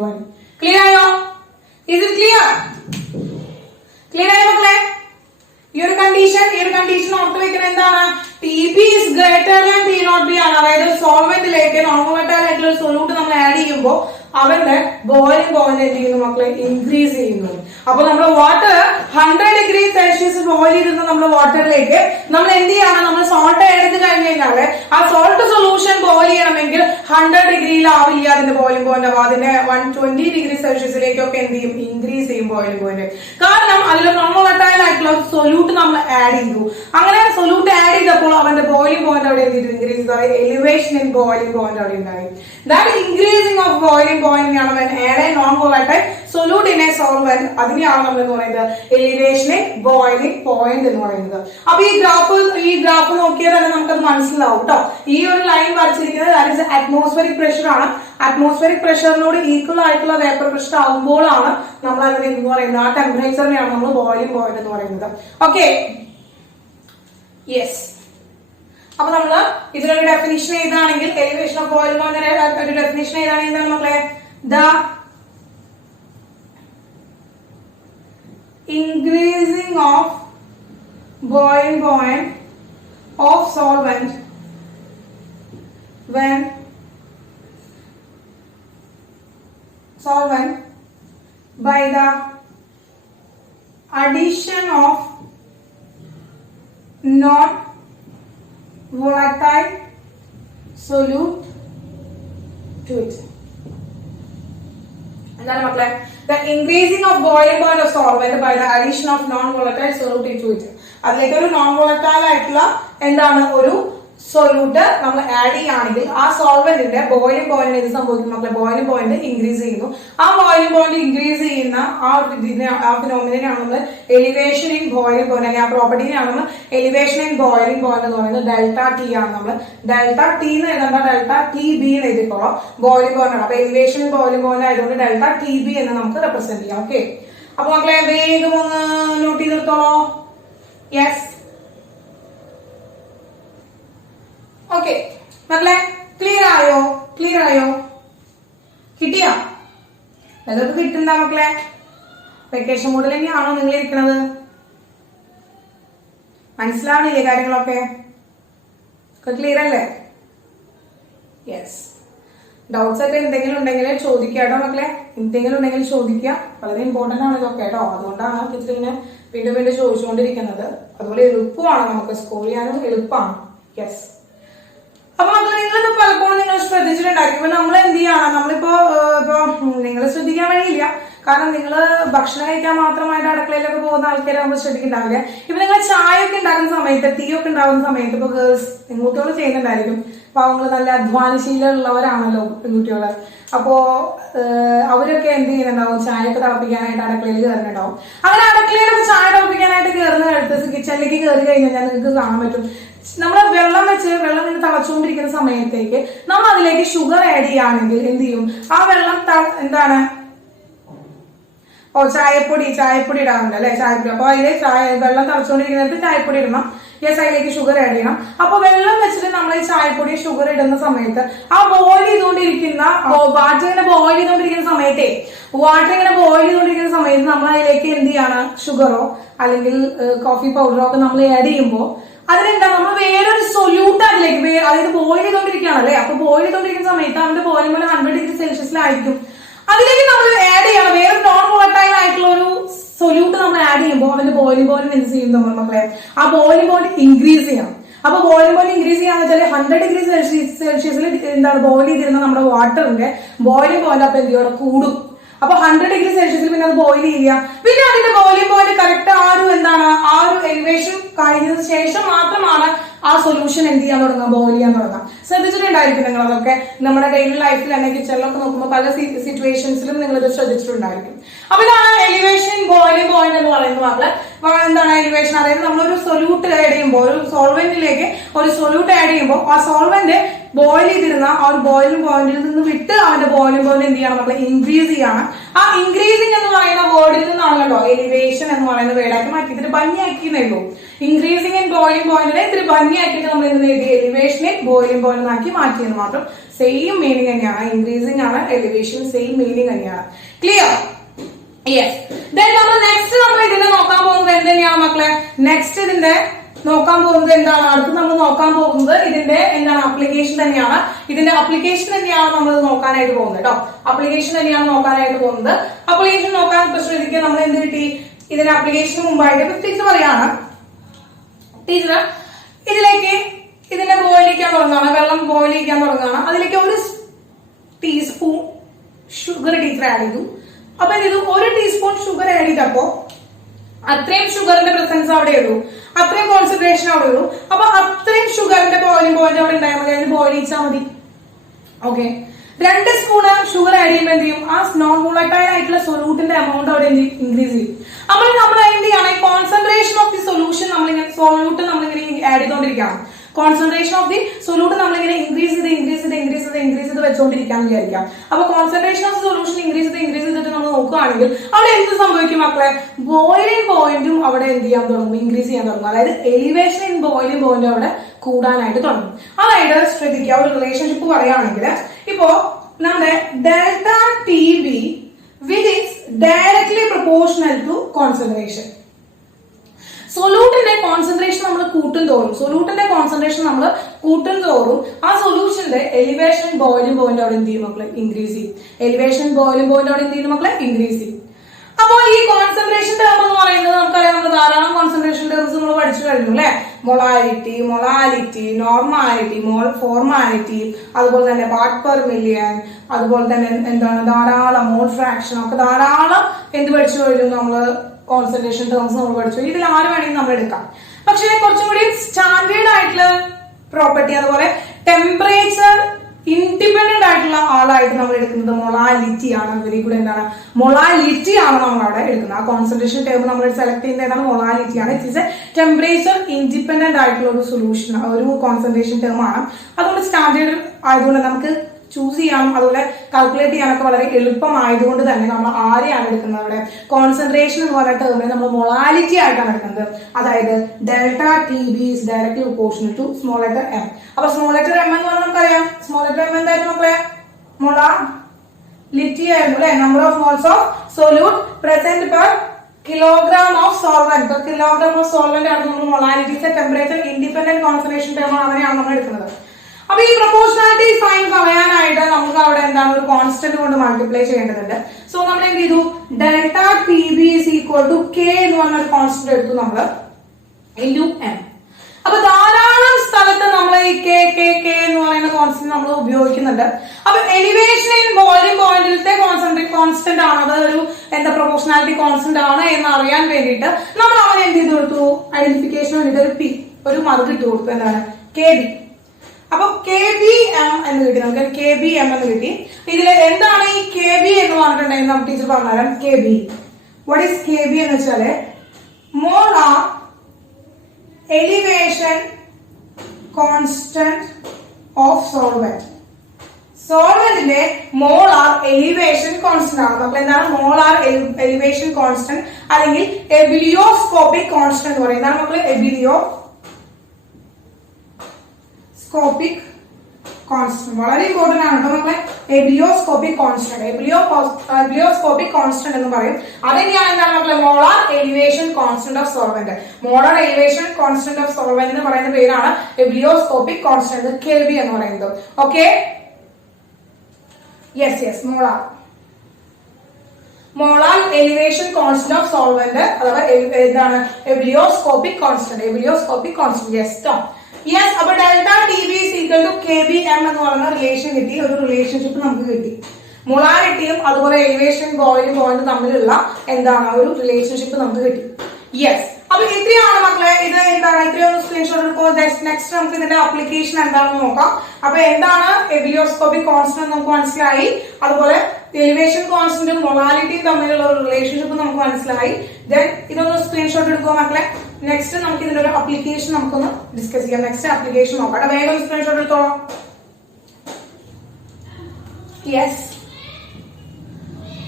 point. Clear ആയോ? ഇത് ക്ലിയർ ആയോ മക്കളെ? ഈ ഒരു കണ്ടീഷൻ ഓർത്ത് വെക്കുന്നത് എന്താണ്, TB is greater than T0B ആണ്. അതായത് സോൾവെന്റിലേക്ക് നോൺ വോളറ്റൈൽ ആയിട്ടുള്ള സൊല്യൂട്ട് നമ്മൾ ആഡ് ചെയ്യുമ്പോൾ അവന്റെ ബോയിലിംഗ് പോയിന്റ് എന്ത് ചെയ്യുന്നു മക്കളെ, ഇൻക്രീസ് ചെയ്യുന്നു. അപ്പൊ നമ്മൾ വാട്ടർ 100 ഡിഗ്രി സെൽഷ്യസ് ബോയിൽ ചെയ്തിരുന്ന നമ്മുടെ വാട്ടറിലേക്ക് നമ്മൾ എന്ത് ചെയ്യാണ്, നമ്മൾ സോൾട്ട് ആഡ് ചെയ്ത് കഴിഞ്ഞ് കഴിഞ്ഞാല് ആ സോൾട്ട് സൊല്യൂഷൻ ബോയിൽ ചെയ്യണമെങ്കിൽ 100 ഡിഗ്രിയിൽ ആവില്ല അതിന്റെ ബോയിലിംഗ് പോയിന്റ്. അപ്പൊ അതിന്റെ 120 ഡിഗ്രി സെൽഷ്യസിലേക്കൊക്കെ എന്ത് ചെയ്യും, ഇൻക്രീസ് ചെയ്യും ബോയിലിംഗ് പോയിന്റ്. കാരണം അതിൽ നോൺ വോളറ്റൈൽ ആയിട്ടുള്ള സൊല്യൂട്ട് നമ്മൾ ആഡ് ചെയ്തു. അങ്ങനെ സൊല്യൂട്ട് ആഡ് ചെയ്തപ്പോൾ അവന്റെ ബോയിലിംഗ് പോയിന്റ് അവിടെ എന്ത് ചെയ്തു, ഇൻക്രീസ് ആയി. എലിവേഷൻ ഇൻ ബോയിലിംഗ് പോയിന്റ് അവിടെ ഉണ്ടായി. That increasing of boiling point ആണ് when add a non-volatile solute in a solvent. അതിനെയാണ് നമ്മൾ എന്ന് പറയുന്നത് എലിവേഷൻ ഇൻ ബോയിലിംഗ് പോയിന്റ് എന്ന് പറയുന്നത്. അപ്പൊ ഈ ഗ്രാഫ് നോക്കിയാൽ തന്നെ നമുക്കത് മനസ്സിലാവും കേട്ടോ. ഈ ഒരു ലൈൻ വരച്ചിരിക്കുന്നത് അറ്റ്മോസ്ഫിയറിക് പ്രഷർ ആണ്. അറ്റ്മോസ്ഫിയറിക് പ്രഷറിനോട് ഈക്വൽ ആയിട്ടുള്ള വേപ്പർ പ്രഷർ ആകുമ്പോഴാണ് നമ്മൾ അതിനെ എന്ന് പറയുന്നത്, ആ ടെമ്പറേച്ചറിനെയാണ് നമ്മൾ ബോയിലിംഗ് പോയിന്റ് എന്ന് പറയുന്നത്. Okay, yes. അപ്പൊ നമ്മള് ഇതിനൊരു ഡെഫിനിഷൻ എഴുതാണെങ്കിൽ, എലിവേഷൻ ഓഫ് ബോയിലിംഗ് പോയിന്റ് ഒരു ഡെഫിനിഷൻ എഴുതാണെങ്കിൽ എന്താണ് മക്കളെ, the increasing of boiling point of solvent when solvent by the addition of non-volatile solute to it. എന്താണ് മക്കളെ? The increasing of boiling point of solvent by the addition of non-volatile solute into it. അതിലേക്ക് ഒരു non volatile ആയിട്ടുള്ള എന്താണ് ഒരു solute നമ്മൾ add ചെയ്യുകയാണെങ്കിൽ ആ സോൾവെന്റിന്റെ ബോയിലിംഗ് പോയിന്റ് എന്ത് സംഭവിക്കും മക്കളെ? ബോയിലിംഗ് പോയിന്റ് ഇൻക്രീസ് ചെയ്യുന്നു. ആ ബോയിലിംഗ് പോയിന്റ് ഇൻക്രീസ് ചെയ്യുന്ന ആ ഫിനോമിനയാണ് നമ്മൾ എലിവേഷൻ ഇൻ ബോയിലിംഗ് പോയിന്റ്, അല്ലെങ്കിൽ ആ പ്രോപ്പർട്ടിനെയാണ് നമ്മൾ എലിവേഷൻ ഇൻ ബോയിലിംഗ് പോയിന്റ് എന്ന് പറയുന്നത്. ഡെൽറ്റ ടി ആണ്. നമ്മൾ ഡെൽറ്റ ടി എന്ന് എഴുതേണ്ട, ഡെൽറ്റ ടി ബി എന്ന് എഴുതിക്കോളാം. ബോയിലിംഗ് പോയിന്റ് ആണ്. അപ്പൊ എലിവേഷൻ ഇൻ ബോയിലിംഗ് പോയിന്റ് ആയതുകൊണ്ട് ഡെൽറ്റ ടി ബി എന്ന് നമുക്ക് റെപ്രസെന്റ് ചെയ്യാം. ഓക്കെ, അപ്പൊ മക്കളെ വേഗം ഒന്ന് നോട്ട് ചെയ്തെടുത്തോളോ. യെസ്, ഓക്കെ മക്കളെ, ക്ലിയർ ആയോ? ക്ലിയർ ആയോ? കിട്ടിയോ? അതൊക്കെ കിട്ടുന്ന മക്കളെ? വെക്കേഷൻ മോഡിൽ തന്നെയാണോ നിങ്ങൾ ഇരിക്കണത്? മനസ്സിലാവണില്ലേ കാര്യങ്ങളൊക്കെ? ക്ലിയർ അല്ലേ? യെസ്. ഡൗട്ട്സ് ഒക്കെ എന്തെങ്കിലും ഉണ്ടെങ്കിൽ ചോദിക്കുക കേട്ടോ മക്കളെ. എന്തെങ്കിലും ഉണ്ടെങ്കിൽ ചോദിക്കുക. വളരെ ഇമ്പോർട്ടന്റ് ആണ് ഇതൊക്കെ കേട്ടോ. അതുകൊണ്ടാണ് ഇങ്ങനെ വീണ്ടും വീണ്ടും ചോദിച്ചുകൊണ്ടിരിക്കുന്നത്. അതുപോലെ എളുപ്പമാണ്, നമുക്ക് സ്കോർ ചെയ്യാനും എളുപ്പമാണ്. യെസ്. അപ്പൊ മക്കളെ, നിങ്ങളിപ്പോ പലപ്പോഴും നിങ്ങൾ ശ്രദ്ധിച്ചിട്ടുണ്ടായിരിക്കും, നമ്മൾ എന്ത് ചെയ്യണം, നമ്മളിപ്പോ നിങ്ങൾ ശ്രദ്ധിക്കാൻ വഴിയില്ല. കാരണം നിങ്ങൾ ഭക്ഷണം കഴിക്കാൻ മാത്രമായിട്ട് അടുക്കളയിലൊക്കെ പോകുന്ന ആൾക്കാരാകുമ്പോൾ ശ്രദ്ധിക്കുന്നുണ്ടാവില്ല. ഇപ്പൊ നിങ്ങൾ ചായ ഒക്കെ ഉണ്ടാക്കുന്ന സമയത്ത്, ടീ ഒക്കെ ഉണ്ടാകുന്ന സമയത്ത് ഇപ്പൊ ഗേൾസ് പെൺകുട്ടികൾ ചെയ്യുന്നുണ്ടായിരിക്കും. പാവങ്ങൾ നല്ല അധ്വാനശീലമുള്ളവരാണല്ലോ പെൺകുട്ടികള്. അപ്പോ അവരൊക്കെ എന്ത് ചെയ്യുന്നുണ്ടാവും? ചായ ഒക്കെ തിളപ്പിക്കാനായിട്ട് അടുക്കളയിൽ കയറുന്നുണ്ടാവും. അങ്ങനെ അടുക്കളയിലൊക്കെ ചായ തിളപ്പിക്കാനായിട്ട് കയറുന്ന അടുത്ത് കിച്ചണിലേക്ക് കയറി കഴിഞ്ഞാൽ നിങ്ങൾക്ക് കാണാൻ പറ്റും, നമ്മൾ വെള്ളം ഇങ്ങനെ തിളച്ചുകൊണ്ടിരിക്കുന്ന സമയത്തേക്ക് നമ്മൾ അതിലേക്ക് ഷുഗർ ആഡ് ചെയ്യുകയാണെങ്കിൽ എന്ത് ചെയ്യും? ആ വെള്ളം എന്താണ് ചായപ്പൊടി ഇടാറുണ്ട് അല്ലെ? ചായപ്പൊടി. അപ്പൊ അതില് വെള്ളം തിളച്ചുകൊണ്ടിരിക്കുന്നിടത്ത് ചായപ്പൊടി ഇടണം. യെസ്, അതിലേക്ക് ഷുഗർ ആഡ് ചെയ്യണം. അപ്പൊ വെള്ളം വെച്ചിട്ട് നമ്മൾ ഈ ചായപ്പൊടി ഷുഗർ ഇടുന്ന സമയത്ത് ആ ബോയിൽ ചെയ്തുകൊണ്ടിരിക്കുന്ന വാട്ടർ ഇങ്ങനെ ബോയിൽ ചെയ്തുകൊണ്ടിരിക്കുന്ന സമയത്ത് നമ്മൾ അതിലേക്ക് എന്ത് ചെയ്യാണ്? ഷുഗറോ അല്ലെങ്കിൽ കോഫി പൗഡറോ ഒക്കെ നമ്മൾ ആഡ് ചെയ്യുമ്പോൾ അതിനെന്താ, നമ്മൾ വേറൊരു സൊല്യൂട്ട് അതിലേക്ക്, അതായത് ബോയിൽ ചെയ്തോണ്ടിരിക്കുകയാണല്ലേ. അപ്പൊ ബോയിൽ ചെയ്തോണ്ടിരിക്കുന്ന സമയത്ത് അവന്റെ ബോയിലിംഗ് പോലെ 100 ഡിഗ്രി സെൽഷ്യസിലായിരിക്കും. അതിലേക്ക് നമ്മൾ ആഡ് ചെയ്യണം വേറെ നോൺ വോളറ്റൈൽ ആയിട്ടുള്ള ഒരു സൊല്യൂട്ട് നമ്മൾ ആഡ് ചെയ്യുമ്പോൾ അവന്റെ ബോയിലിംഗ് പോയിന്റ് എന്ത് ചെയ്യും നമ്മൾ മക്കളെ? ആ ബോയിലിംഗ് പോയിന്റ് ഇൻക്രീസ് ചെയ്യണം. അപ്പൊ ബോയിലിംഗ് പോയിന്റ് ഇൻക്രീസ് ചെയ്യാന്ന് വെച്ചാൽ 100 ഡിഗ്രി സെൽഷ്യസിൽ എന്താണ് ബോയിൽ ചെയ്തിരുന്ന നമ്മുടെ വാട്ടറിന്റെ ബോയിലിംഗ് പോയിന്റ് അപ്പൊ എന്ത് ചെയ്യണം? കൂടും. അപ്പൊ 100 ഡിഗ്രി സെൽഷ്യസിൽ പിന്നെ അത് ബോയിൽ ചെയ്യുക. പിന്നെ അതിന്റെ ബോയിലിംഗ് പോയിന്റ് കറക്റ്റ് ആ ഒരു എലിവേഷൻ കഴിഞ്ഞതിന് ശേഷം മാത്രമാണ് ആ സൊല്യൂഷൻ എന്ത് ചെയ്യാൻ തുടങ്ങാം? ബോയിൽ ചെയ്യാൻ തുടങ്ങാം. ശ്രദ്ധിച്ചിട്ടുണ്ടായിരിക്കും നിങ്ങൾ അതൊക്കെ. നമ്മുടെ ഡെയിലി ലൈഫിൽ അല്ലെങ്കിൽ കിച്ചണിലൊക്കെ നോക്കുമ്പോൾ പല സിറ്റുവേഷൻസിലും നിങ്ങൾ ഇത് ശ്രദ്ധിച്ചിട്ടുണ്ടായിരിക്കും. അപ്പൊ ഇതാണ് എലിവേഷൻ ബോയിലിംഗ് പോയിന്റ് എന്ന് പറയുന്നത്. മക്കളെ എന്താണ് എലിവേഷൻ? അതായത് നമ്മളൊരു സൊല്യൂട്ട് ആഡ് ചെയ്യുമ്പോൾ, ഒരു സോൾവെന്റിലേക്ക് ഒരു സൊല്യൂട്ട് ആഡ് ചെയ്യുമ്പോൾ ആ സോൾവെന്റ് ബോയിൽ ചെയ്തിരുന്ന ആ ഒരു ബോയിലിംഗ് പോയിന്റിൽ നിന്ന് വിട്ട് അവന്റെ ബോയിലിംഗ് പോയിന്റ് എന്ത് ചെയ്യണം? നമ്മൾ ഇൻക്രീസ് ചെയ്യണം. ആ ഇൻക്രീസിംഗ് എന്ന് പറയുന്ന വേർഡിൽ നിന്നാണല്ലോ എലിവേഷൻ എന്ന് പറയുന്ന വേർഡാക്കി മാറ്റിയിട്ട് ഭംഗിയാക്കിയെന്നേയുള്ളൂ. ഇൻക്രീസിംഗ് ഇൻ ബോയിലിംഗ് പോയിന്റിനെ ഇത്തിരി ഭംഗിയാക്കിയിട്ട് നമ്മൾ എന്ത് ചെയ്ത് എലിവേഷനെ ബോയിലിംഗ് പോയിന്റ് ആക്കി മാറ്റിയെന്ന് മാത്രം. സെയിം മീനിങ് തന്നെയാണ്. ഇൻക്രീസിംഗ് ആണ്, എലിവേഷൻ സെയിം മീനിങ് തന്നെയാണ്. ക്ലിയർ? യെസ്. ദെൻ നമ്മൾ നെക്സ്റ്റ് ഇതിന്റെ നോക്കാൻ പോകുന്നത് എന്തെന്നെയാണ് മക്കളെ? നെക്സ്റ്റ് ഇതിന്റെ നോക്കാൻ പോകുന്നത് എന്താണ്? അടുത്ത് നമ്മൾ നോക്കാൻ പോകുന്നത് ഇതിന്റെ എന്താണ്? ആപ്ലിക്കേഷൻ തന്നെയാണ്. ഇതിന്റെ ആപ്ലിക്കേഷൻ തന്നെയാണ് നമ്മൾ നോക്കാനായിട്ട് പോകുന്നത് കേട്ടോ. ആപ്ലിക്കേഷൻ തന്നെയാണ് നോക്കാനായിട്ട് പോകുന്നത്. ആപ്ലിക്കേഷൻ നോക്കാൻ ശ്രദ്ധിക്കുക. നമ്മൾ എന്ത് കിട്ടി? ഇതിന്റെ ആപ്ലിക്കേഷന് മുമ്പായിട്ട് ടീച്ചർ പറയാണ്, ടീച്ചർ ഇതിലേക്ക് ഇതിന്റെ ബോയിൽ ചെയ്യാൻ തുടങ്ങുകയാണ്, വെള്ളം ബോയിൽ ചെയ്യാൻ തുടങ്ങുകയാണ്. അതിലേക്ക് 1 ടീസ്പൂൺ ഷുഗർ ടീച്ചർ ആഡ് ചെയ്തു. അപ്പൊ ഇത് 1 ടീസ്പൂൺ ഷുഗർ ആഡ് ചെയ്തപ്പോ അത്രയും ഷുഗറിന്റെ പ്രസൻസ് അവിടെ ഉള്ളൂ, അത്രയും കോൺസെൻട്രേഷൻ അവിടെ ഉള്ളൂ. അപ്പൊ അത്രയും ഷുഗറിന്റെ ബോയിലിംഗ് പോയിന്റ് അവിടെ ഉണ്ടായാൽ മതി, അതിന് ബോയിൽ ചെയ്താൽ മതി. ഓക്കെ, 2 സ്പൂൺ ഷുഗർ ആഡ് ചെയ്യുമ്പോൾ എന്ത് ചെയ്യും? ആ നോൺ വോളറ്റൈൽ ആയിട്ടുള്ള സൊല്യൂട്ടിന്റെ എമൗണ്ട് അവിടെ ഇൻക്രീസ് ചെയ്യും. നമ്മൾ എന്ത് ചെയ്യണം? Concentration of the solution solute നമ്മളിങ്ങനെ ആഡ് ചെയ്തോണ്ടിരിക്കണം. കോൺസെൻട്രേഷൻ ഓഫ് ദി സൊല്യൂട്ട് നമ്മളിങ്ങനെ ഇൻക്രീസ് ചെയ്ത് വെച്ചോണ്ടിരിക്കാന്ന് വിചാരിക്കാം. അപ്പൊ കോൺസെൻട്രേഷൻ ഓഫ് സൊല്യൂഷൻ ഇൻക്രീസ് ചെയ്തിട്ട് നമ്മൾ നോക്കുകയാണെങ്കിൽ അവിടെ എന്ത് സംഭവിക്കും മക്കളെ? ബോയിലിംഗ് പോയിന്റും അവിടെ എന്ത് ചെയ്യാൻ തുടങ്ങും? ഇൻക്രീസ് ചെയ്യാൻ തുടങ്ങും. അതായത് എലിവേഷൻ ഇൻ ബോയിലിംഗ് പോയിന്റ് അവിടെ കൂടാനായിട്ട് തുടങ്ങും. അതായത് ശ്രദ്ധിക്കുക, ഒരു റിലേഷൻഷിപ്പ് പറയുകയാണെങ്കിൽ ഇപ്പോ നമ്മുടെ delta T B which is directly proportional to concentration. സൊല്യൂട്ടിന്റെ കോൺസെൻട്രേഷൻ നമ്മൾ കൂട്ടും തോറും ആ സൊല്യൂഷന്റെ എലിവേഷൻ ബോയിലിംഗ് പോയിന്റ് അവിടെ എന്ത് ചെയ്യും മക്കളെ? ഇൻക്രീസ് ചെയ്യും. എലിവേഷൻ ബോയിലിംഗ് പോയിന്റ് അവിടെ എന്ത് ചെയ്യുന്നു മക്കളെ? ഇൻക്രീസ് ചെയ്യും. അപ്പോൾ ഈ കോൺസെൻട്രേഷൻ ടേം എന്ന് പറയുന്നത് നമുക്കറിയാം, നമ്മൾ ധാരാളം കോൺസെൻട്രേഷൻ ടേംസ് നമ്മൾ പഠിച്ചു കഴിഞ്ഞു അല്ലെ. മൊളാലിറ്റി, നോർമാലിറ്റി, ഫോർമാലിറ്റി, അതുപോലെ തന്നെ പാർട്ട് പെർ മില്യൺ, അതുപോലെ തന്നെ എന്താണ് ധാരാളം മോൾ ഫ്രാക്ഷൻ ഒക്കെ ധാരാളം എന്ത് പഠിച്ചു കഴിഞ്ഞു നമ്മൾ? കോൺസെൻട്രേഷൻ ടേംസ് നമ്മൾ പഠിച്ചു. ഇതിൽ ആര് വേണമെങ്കിൽ നമ്മൾ എടുക്കാം. പക്ഷെ കുറച്ചും കൂടി സ്റ്റാൻഡേർഡ് ആയിട്ടുള്ള പ്രോപ്പർട്ടി, അതുപോലെ ടെമ്പറേച്ചർ ഇൻഡിപെൻഡന്റ് ആയിട്ടുള്ള ആളായിട്ട് നമ്മൾ എടുക്കുന്നത് മൊളാലിറ്റി ആണ്. Very good. എന്താണ്? മൊളാലിറ്റി ആണ് നമ്മൾ അവിടെ എടുക്കുന്നത്. ആ കോൺസെൻട്രേഷൻ ടേം നമ്മൾ സെലക്ട് ചെയ്യുന്നത് ഏതാണ്? മൊളാലിറ്റി ആണ്. It is A temperature independent ആയിട്ടുള്ള ഒരു സൊല്യൂഷൻ, ഒരു കോൺസെൻട്രേഷൻ ടേം ആണ്. അതുകൊണ്ട് സ്റ്റാൻഡേർഡ് ആയതുകൊണ്ട് നമുക്ക് ചൂസ് ചെയ്യാനും അതുപോലെ കാൽക്കുലേറ്റ് ചെയ്യാനൊക്കെ വളരെ എളുപ്പമായതുകൊണ്ട് തന്നെ നമ്മൾ ആരെയാണ് എടുക്കുന്നത്? അവിടെ കോൺസെൻട്രേഷൻ എന്ന് പറയുന്ന ടേമിനെ നമ്മൾ മൊളാലിറ്റി ആയിട്ടാണ് എടുക്കുന്നത്. അതായത് delta T B is directly proportional to small letter M. അപ്പൊ സ്മോൾ ലെറ്റർ എം എന്ന് പറഞ്ഞാൽ നമുക്കറിയാം, സ്മോൾ ലെറ്റർ എം എന്തായിരുന്നു മക്കളെ? മൊളാലിറ്റി ആയിരുന്നു അല്ലെ. Number of moles of solute present per kilogram of solvent. Kilogram of solvent ആണ് നമ്മൾ molality. Temperature independent concentration term ആണ്, അങ്ങനെയാണ് നമ്മൾ എടുക്കുന്നത്. അപ്പൊ ഈ പ്രൊപ്പോർഷണാലിറ്റി സൈൻ കളയാനായിട്ട് നമുക്ക് അവിടെ എന്താണ്? ഒരു കോൺസ്റ്റന്റ് കൊണ്ട് മൾട്ടിപ്ലൈ ചെയ്യേണ്ടതുണ്ട്. സോ നമ്മൾ എന്ത് ചെയ്തു? Delta T B is equal to K എന്ന് പറഞ്ഞ ഒരു കോൺസ്റ്റന്റ് എടുത്തു നമ്മൾ ഇൻടു എം. അപ്പൊ ധാരാളം സ്ഥലത്ത് നമ്മൾ ഈ കെ എന്ന് പറയുന്ന കോൺസ്റ്റന്റ് നമ്മൾ ഉപയോഗിക്കുന്നുണ്ട്. അപ്പൊ എലിവേഷൻ ഇൻ ബോയിലിംഗ് പോയിന്റിലത്തെ കോൺസ്റ്റന്റ് ആണ്, അത് ഒരു പ്രൊപ്പോർഷണാലിറ്റി കോൺസ്റ്റന്റ് ആണ് എന്ന് അറിയാൻ വേണ്ടിയിട്ട് നമ്മൾ അവനെ എന്ത് ചെയ്ത് കൊടുത്തു? ഐഡന്റിഫിക്കേഷൻ വേണ്ടിയിട്ട് ഒരു മാർക്ക് ഇട്ട് കൊടുത്തു. എന്താണ്? K B. അപ്പൊ കെ ബി എം എന്ന് കിട്ടി. നമുക്ക് കെ ബി എം എന്ന് കിട്ടി. ഇതില് എന്താണ് ഈ കെ ബി എന്ന് പറഞ്ഞിട്ടുണ്ടെങ്കിൽ നമുക്ക് ടീച്ചർ പറഞ്ഞുതരാം. K B, what is K B എന്ന് വെച്ചാല് molar elevation constant of solvent. സോൾവെന്റിന്റെ മോളാർ എലിവേഷൻ കോൺസ്റ്റന്റ് ആണ്. നമ്മൾ എന്താണ്? മോളാർ എലിവേഷൻ കോൺസ്റ്റന്റ് അല്ലെങ്കിൽ എബിലിയോസ്കോപ്പിക് കോൺസ്റ്റന്റ് എന്ന് പറയുന്നത്. നമുക്ക് എബിലിയോസ്കോപ്പിക് കോൺസ്റ്റന്റ് വളരെ ഇമ്പോർട്ടന്റ് ആണ് കേട്ടോ മക്കളെ. എബിലിയോസ്കോപ്പിക് കോൺസ്റ്റന്റ് എന്ന് പറയും. അതെന്നെയാണ് എന്താണ് മക്കളെ? Molar elevation constant of solvent. Molar elevation constant of solvent എന്ന് പറയുന്ന പേരാണ് എബിലിയോസ്കോപ്പിക് കോൺസ്റ്റന്റ്, കെ ബി എന്ന് പറയുന്നത്. Okay, yes molar elevation constant of solvent അഥവാ എന്താണ്? Ebullioscopic constant. യെസ്. അപ്പൊ delta T B is equal to K B M എന്ന് പറയുന്ന റിലേഷൻ കിട്ടി. ഒരു റിലേഷൻഷിപ്പ് നമുക്ക് കിട്ടി. മൊളാരിറ്റിയും അതുപോലെ എലിവേഷൻ ബോയിലിംഗ് പോയിന്റ് തമ്മിലുള്ള എന്താണ്? ഒരു റിലേഷൻഷിപ്പ് നമുക്ക് കിട്ടി. യെസ്. അപ്പൊ ഇത്രയാണ് മക്കളെ. ഇത് എന്താണ്? ഇത്രയും സ്ക്രീൻഷോട്ട് എടുക്കുക. നെക്സ്റ്റ് നമുക്ക് ഇതിന്റെ ആപ്ലിക്കേഷൻ എന്താണെന്ന് നോക്കാം. അപ്പൊ എന്താണ് എബിലിയോസ്കോപ്പിക് കോൺസ്റ്റന്റ് നമുക്ക് മനസ്സിലായി. അതുപോലെ എലിവേഷൻ കോൺസ്റ്റന്റും മൊളാലിറ്റിയും തമ്മിലുള്ള ഒരു റിലേഷൻഷിപ്പ് നമുക്ക് മനസ്സിലായി. ദെൻ ഇതൊന്ന് സ്ക്രീൻഷോട്ട് എടുക്കുക മക്കളെ. നെക്സ്റ്റ് നമുക്ക് ഇതിന്റെ ഒരു ആപ്ലിക്കേഷൻ നമുക്കൊന്ന് ഡിസ്കസ് ചെയ്യാം. നെക്സ്റ്റ് ആപ്ലിക്കേഷൻ നോക്കാം. വേഗം സ്ക്രീൻഷോട്ട് എടുത്തോളാം. യെസ്,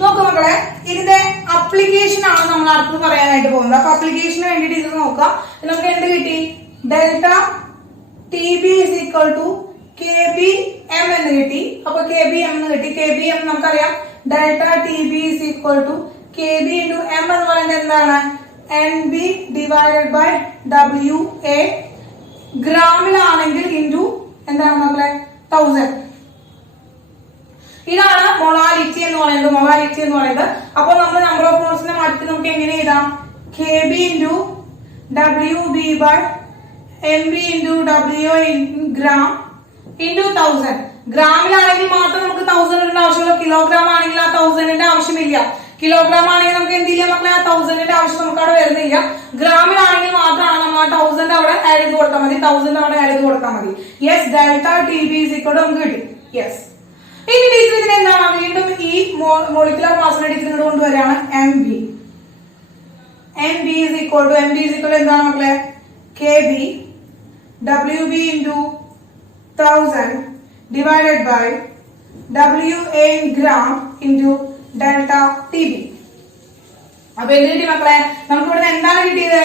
നോക്കുക മക്കളെ. ഇതിന്റെ അപ്ലിക്കേഷൻ ആണ് നമ്മൾ അടുത്ത് പറയാനായിട്ട് പോകുന്നത്. അപ്പൊ അപ്ലിക്കേഷന് വേണ്ടിട്ട് ഇത് നോക്കാം. നമുക്ക് എന്ത് കിട്ടി? Delta T B is equal to K B M എന്ന് കിട്ടി. അപ്പൊ കെ ബി എം എന്ന് കിട്ടി. കെ ബി എം നമുക്കറിയാം, delta T B is equal to K B into M എന്ന് പറയുന്നത് എന്താണ്? N B divided by W A. ഗ്രാമിലാണെങ്കിൽ ഇൻറ്റു എന്താണ് മക്കളെ? 1000. ഇതാണ് മൊളാലിറ്റി എന്ന് പറയുന്നത്. അപ്പൊ നമ്മൾ നമ്പർ ഓഫ് മോൾസിനെ മാറ്റി നമുക്ക് എങ്ങനെ എഴുതാം? K B into W B by M B into W gram into 1000. ഗ്രാമിലാണെങ്കിൽ മാത്രം നമുക്ക് 1000 ആവശ്യമുള്ളൂ. കിലോഗ്രാം ആണെങ്കിൽ ആ 1000 ആവശ്യമില്ല. കിലോഗ്രാം ആണെങ്കിൽ നമുക്ക് എന്തില്ല മക്കളെ? ആ 1000 ആവശ്യം നമുക്ക് അവിടെ വരുന്നില്ല. ഗ്രാമിലാണെങ്കിൽ മാത്രമാണ് നമ്മൾ ആ 1000 അവിടെ ആഡ് ചെയ്ത് കൊടുത്താൽ മതി. Yes, delta T B is equal to നമുക്ക് കിട്ടി. യെസ്. ഇനി ടീച്ചർ ഇതിന് എന്താണ്? വീണ്ടും ഈ മോളിക്കുലർ മാസിനെ ടീച്ചർ ഇങ്ങോട്ട് കൊണ്ടുവരികയാണ്. M B is equal to എന്താണ് മക്കളെ? K B W B into 1000 divided by W A gram into delta T B. അപ്പൊ എന്ത് കിട്ടി മക്കളെ? നമുക്ക് ഇവിടെ എന്താണ് കിട്ടിയത്?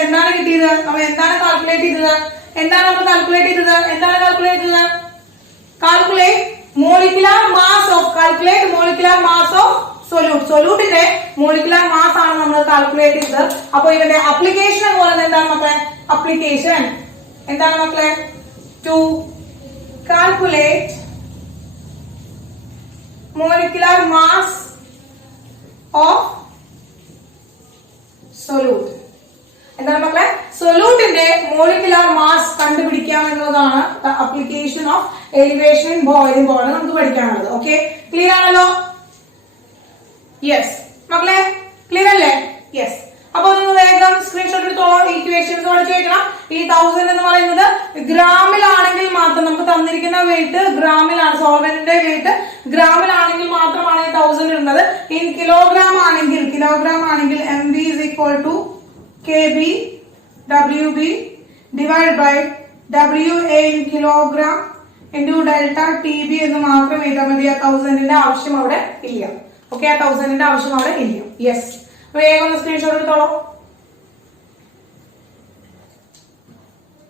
നമ്മൾ എന്താണ് കാൽക്കുലേറ്റ് ചെയ്തത്? കാൽക്കുലേറ്റ് മോളിക്കുലർ മാസ് ഓഫ് സൊല്യൂട്ടിന്റെ മോളിക്കുലർ മാസ് ആണ് നമ്മൾ കാൽക്കുലേറ്റ് ചെയ്തത്. അപ്പൊ ഇതിന്റെ അപ്ലിക്കേഷൻ എന്ന് പറയുന്നത് എന്താണ് മക്കളെ? അപ്ലിക്കേഷൻ എന്താണ് മക്കളെ? To calculate molecular mass of solute. എന്താണ് മക്കളെ? സൊല്യൂട്ടിന്റെ മോളിക്കുലർ മാസ് കണ്ടുപിടിക്കാം എന്നുള്ളതാണ് application of elevation in boiling point നമുക്ക് പഠിക്കാനുള്ളത്. ഓക്കെ, ക്ലിയർ ആണല്ലോ? യെസ് മക്കളെ, ക്ലിയർ അല്ലേ? യെസ്. അപ്പൊ നിങ്ങൾ വേഗം സ്ക്രീൻഷോട്ട് എടുത്തോളാം. ഈക്വേഷൻസ് പഠിച്ചു വെക്കണം. ഈ 1000 എന്ന് പറയുന്നത് ഗ്രാമിലാണെങ്കിൽ മാത്രം, നമുക്ക് തന്നിരിക്കുന്ന വെയിറ്റ് ഗ്രാമിലാണ്, സോൾവെന്റിന്റെ വെയിറ്റ് ഗ്രാമിലാണെങ്കിൽ മാത്രമാണ് ഈ 1000 ഉള്ളത്. ഇൻ കിലോഗ്രാം ആണെങ്കിൽ MB is equal to KB WB divided by WA in kilogram into delta TB എന്ന് മാത്രം എഴുതാൻ മതി. ആ 1000ന്റെ ആവശ്യം അവിടെ ഇല്ല. ഓക്കെ, ആ 1000ന്റെ ആവശ്യം അവിടെ ഇല്ല. യെസ്, വേഗം ഒന്ന് സ്ക്രീൻഷോട്ട് എടുത്തോളൂ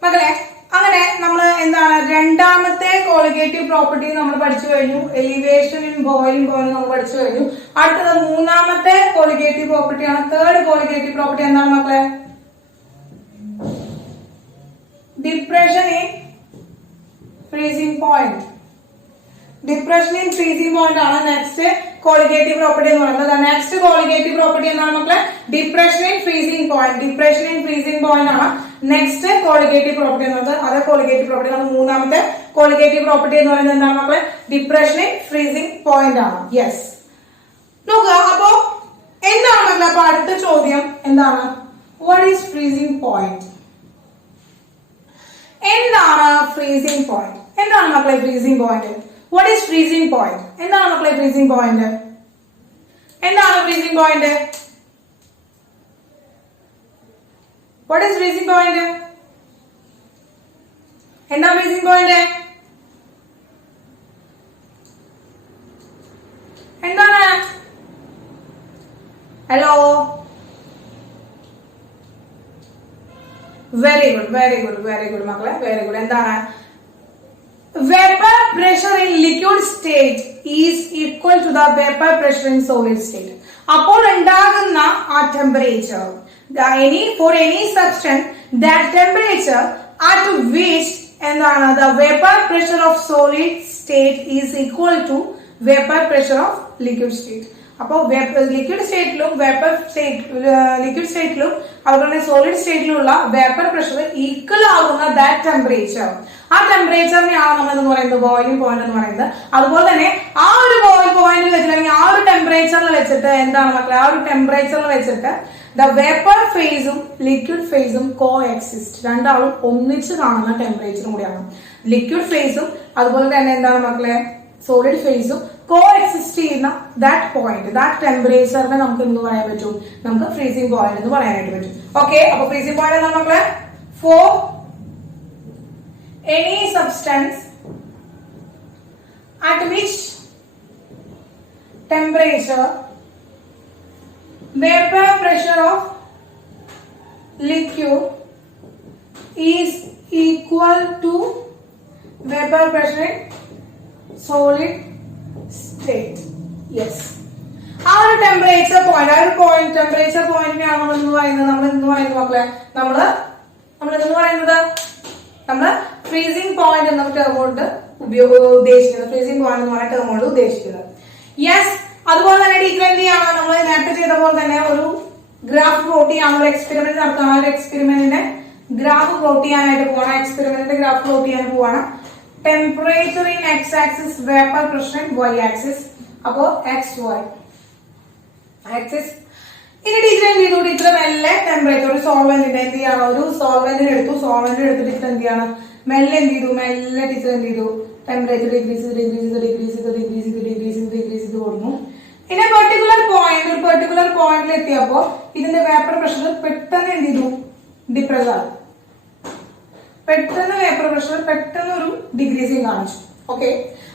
മക്കളെ. അങ്ങനെ നമ്മൾ എന്താണ് രണ്ടാമത്തെ കോളിഗേറ്റീവ് പ്രോപ്പർട്ടി നമ്മൾ പഠിച്ചു കഴിഞ്ഞു. എലിവേഷൻ ഇൻ ബോയിലിംഗ് പോയിന്റ് നമ്മൾ പഠിച്ചു കഴിഞ്ഞു. അടുത്തത് മൂന്നാമത്തെ കോളിഗേറ്റീവ് പ്രോപ്പർട്ടിയാണ്. തേർഡ് കോളിഗേറ്റീവ് പ്രോപ്പർട്ടി എന്താണ് മക്കളെ? Depression in freezing point. Depression in freezing point ആണ് നെക്സ്റ്റ് കോളിഗേറ്റീവ് പ്രോപ്പർട്ടി എന്ന് പറയുന്നത്. നെക്സ്റ്റ് കോളിഗേറ്റീവ് പ്രോപ്പർട്ടി എന്താണ് മക്കളെ? Depression in freezing point. Depression in freezing point ആണ് നെക്സ്റ്റ് കോളിഗേറ്റീവ് പ്രോപ്പർട്ടി എന്ന് പറയുന്നത്. അതേ കോളിഗേറ്റീവ് പ്രോപ്പർട്ടി ആണ് മൂന്നാമത്തെ കോളിഗേറ്റീവ് പ്രോപ്പർട്ടി എന്ന് പറയുന്നത്. എന്താണ് മക്കളെ? ഡിപ്രഷൻ ഇൻ ഫ്രീസിംഗ് പോയിന്റ് ആണ്. യെസ്, നോക്കുക. അപ്പോ എന്താണ് മക്കളെ? അപ്പൊ അടുത്ത ചോദ്യം എന്താണ്? What is freezing point? എന്താണ് ഫ്രീസിംഗ് പോയിന്റ്? എന്താണ് മക്കളെ freezing point? What is freezing point? എന്താണ് മക്കളെ freezing point? എന്താണ് freezing point? What is freezing point? എന്താണ് freezing point? എന്താണ്? ഹലോ, വെരി ഗുഡ് മക്കളെ, വെരി ഗുഡ്. എന്താണ്? Vapor pressure in liquid state is equal to the vapor pressure in solid state. അപ്പോൾ ഉണ്ടാകുന്ന ആ temperature, for any substance, that temperature at which എന്താണ് the vapor pressure of solid state is equal to vapor pressure of liquid state. അപ്പോൾ liquid സ്റ്റേറ്റിലും liquid സ്റ്റേറ്റിലും അതുപോലെ solid സ്റ്റേറ്റിലുള്ള vapour pressure equal ആകുന്ന that temperature, ആ ടെമ്പറേച്ചറിനെയാണ് നമ്മൾ എന്ന് പറയുന്നത് ബോയിലിംഗ് പോയിന്റ് എന്ന് പറയുന്നത്. അതുപോലെ തന്നെ ആ ഒരു ബോയിൽ പോയിന്റിൽ വെച്ചിട്ട് അല്ലെങ്കിൽ ആ ഒരു ടെമ്പറേച്ചറിൽ വെച്ചിട്ട് എന്താണ് മക്കളെ? ആ ഒരു ടെമ്പറേച്ചറിൽ വെച്ചിട്ട് ദ വേപ്പർ ഫേസും ലിക്വിഡ് ഫേസും കോ എക്സിസ്റ്റ്, രണ്ടാളും ഒന്നിച്ച് കാണുന്ന ടെമ്പറേച്ചറും കൂടിയാണ്. ലിക്വിഡ് ഫേസും അതുപോലെ തന്നെ എന്താണ് മക്കളെ സോളിഡ് ഫേസും കോ എക്സിസ്റ്റ് ചെയ്യുന്ന ദാറ്റ് പോയിന്റ്, ദാറ്റ് ടെമ്പറേച്ചറിനെ നമുക്ക് എന്ത് പറയാൻ പറ്റും? നമുക്ക് ഫ്രീസിംഗ് പോയിന്റ് എന്ന് പറയാനായിട്ട് പറ്റും. ഓക്കെ, അപ്പൊ ഫ്രീസിംഗ് പോയിന്റ് എന്താണ് മക്കളെ? For any substance at which temperature vapor pressure of liquid is equal to vapor pressure in solid state. Yes, ആ ഒരു ടെമ്പറേച്ചർ പോയിന്റ്, ആ ഒരു പോയിന്റ് ടെമ്പറേച്ചർ പോയിന്റിനെയാണ് നമ്മൾ എന്ന് പറയുന്നത് മക്കളെ നമ്മൾ ഫ്രീസിംഗ് പോയിന്റ് എന്ന ടേം കൊണ്ട് ഉദ്ദേശിക്കുന്നത്, ഫ്രീസിംഗ് പോയിന്റ് എന്ന് പറയുന്ന ടേം കൊണ്ട് ഉദ്ദേശിക്കുന്നത്. യെസ്, അതുപോലെ തന്നെ ടീച്ചർ എന്ത് ചെയ്യാണ്? നമ്മൾ നേരത്തെ ചെയ്ത പോലെ തന്നെ ഒരു ഗ്രാഫ് പ്ലോട്ട് ചെയ്യാൻ, ഒരു എക്സ്പെരിമെന്റ് നടത്തണം. ആ ഒരു എക്സ്പെരിമെന്റിന്റെ ഗ്രാഫ് പ്ലോട്ട് ചെയ്യാനായിട്ട് പോകണം. എക്സ്പെരിമെന്റിന്റെ ഗ്രാഫ് പ്ലോട്ട് ചെയ്യാൻ പോവാണ്. Temperature in X axis, vapour pressure in Y axis. അപ്പോ എക്സ് വൈ ആക്സിസ്. ഇനി ടീച്ചർ എന്ത് ചെയ്തു? ടീച്ചർ മെല്ലെ ടെമ്പറേച്ചർ ഒരു സോൾവെന്റിന്റെ എന്ത് ചെയ്യണം? ഒരു സോൾവെന്റിന് എടുത്തു. സോൾവെന്റിന് എടുത്തിട്ട് ടീച്ചർ എന്ത് ചെയ്യണം? മെല്ലെ എന്ത് ചെയ്തു? മെല്ലെ ടീച്ചർ എന്ത് ചെയ്തു? ടെമ്പറേച്ചർ ഡിക്രീസ് ചെയ്ത് കൊടുക്കുന്നു. ഇനി പെർട്ടിക്കുലർ പോയിന്റിൽ എത്തിയപ്പോ ഇതിന്റെ വേപ്പർ പ്രഷർ പെട്ടെന്ന് എന്ത് ചെയ്തു? ഡിപ്രസ് ആകും. പെട്ടെന്ന് വേപ്പർ പ്രഷർ പെട്ടെന്ന് ഒരു ഡിക്രീസിങ് കാണിച്ചു. ഓക്കെ,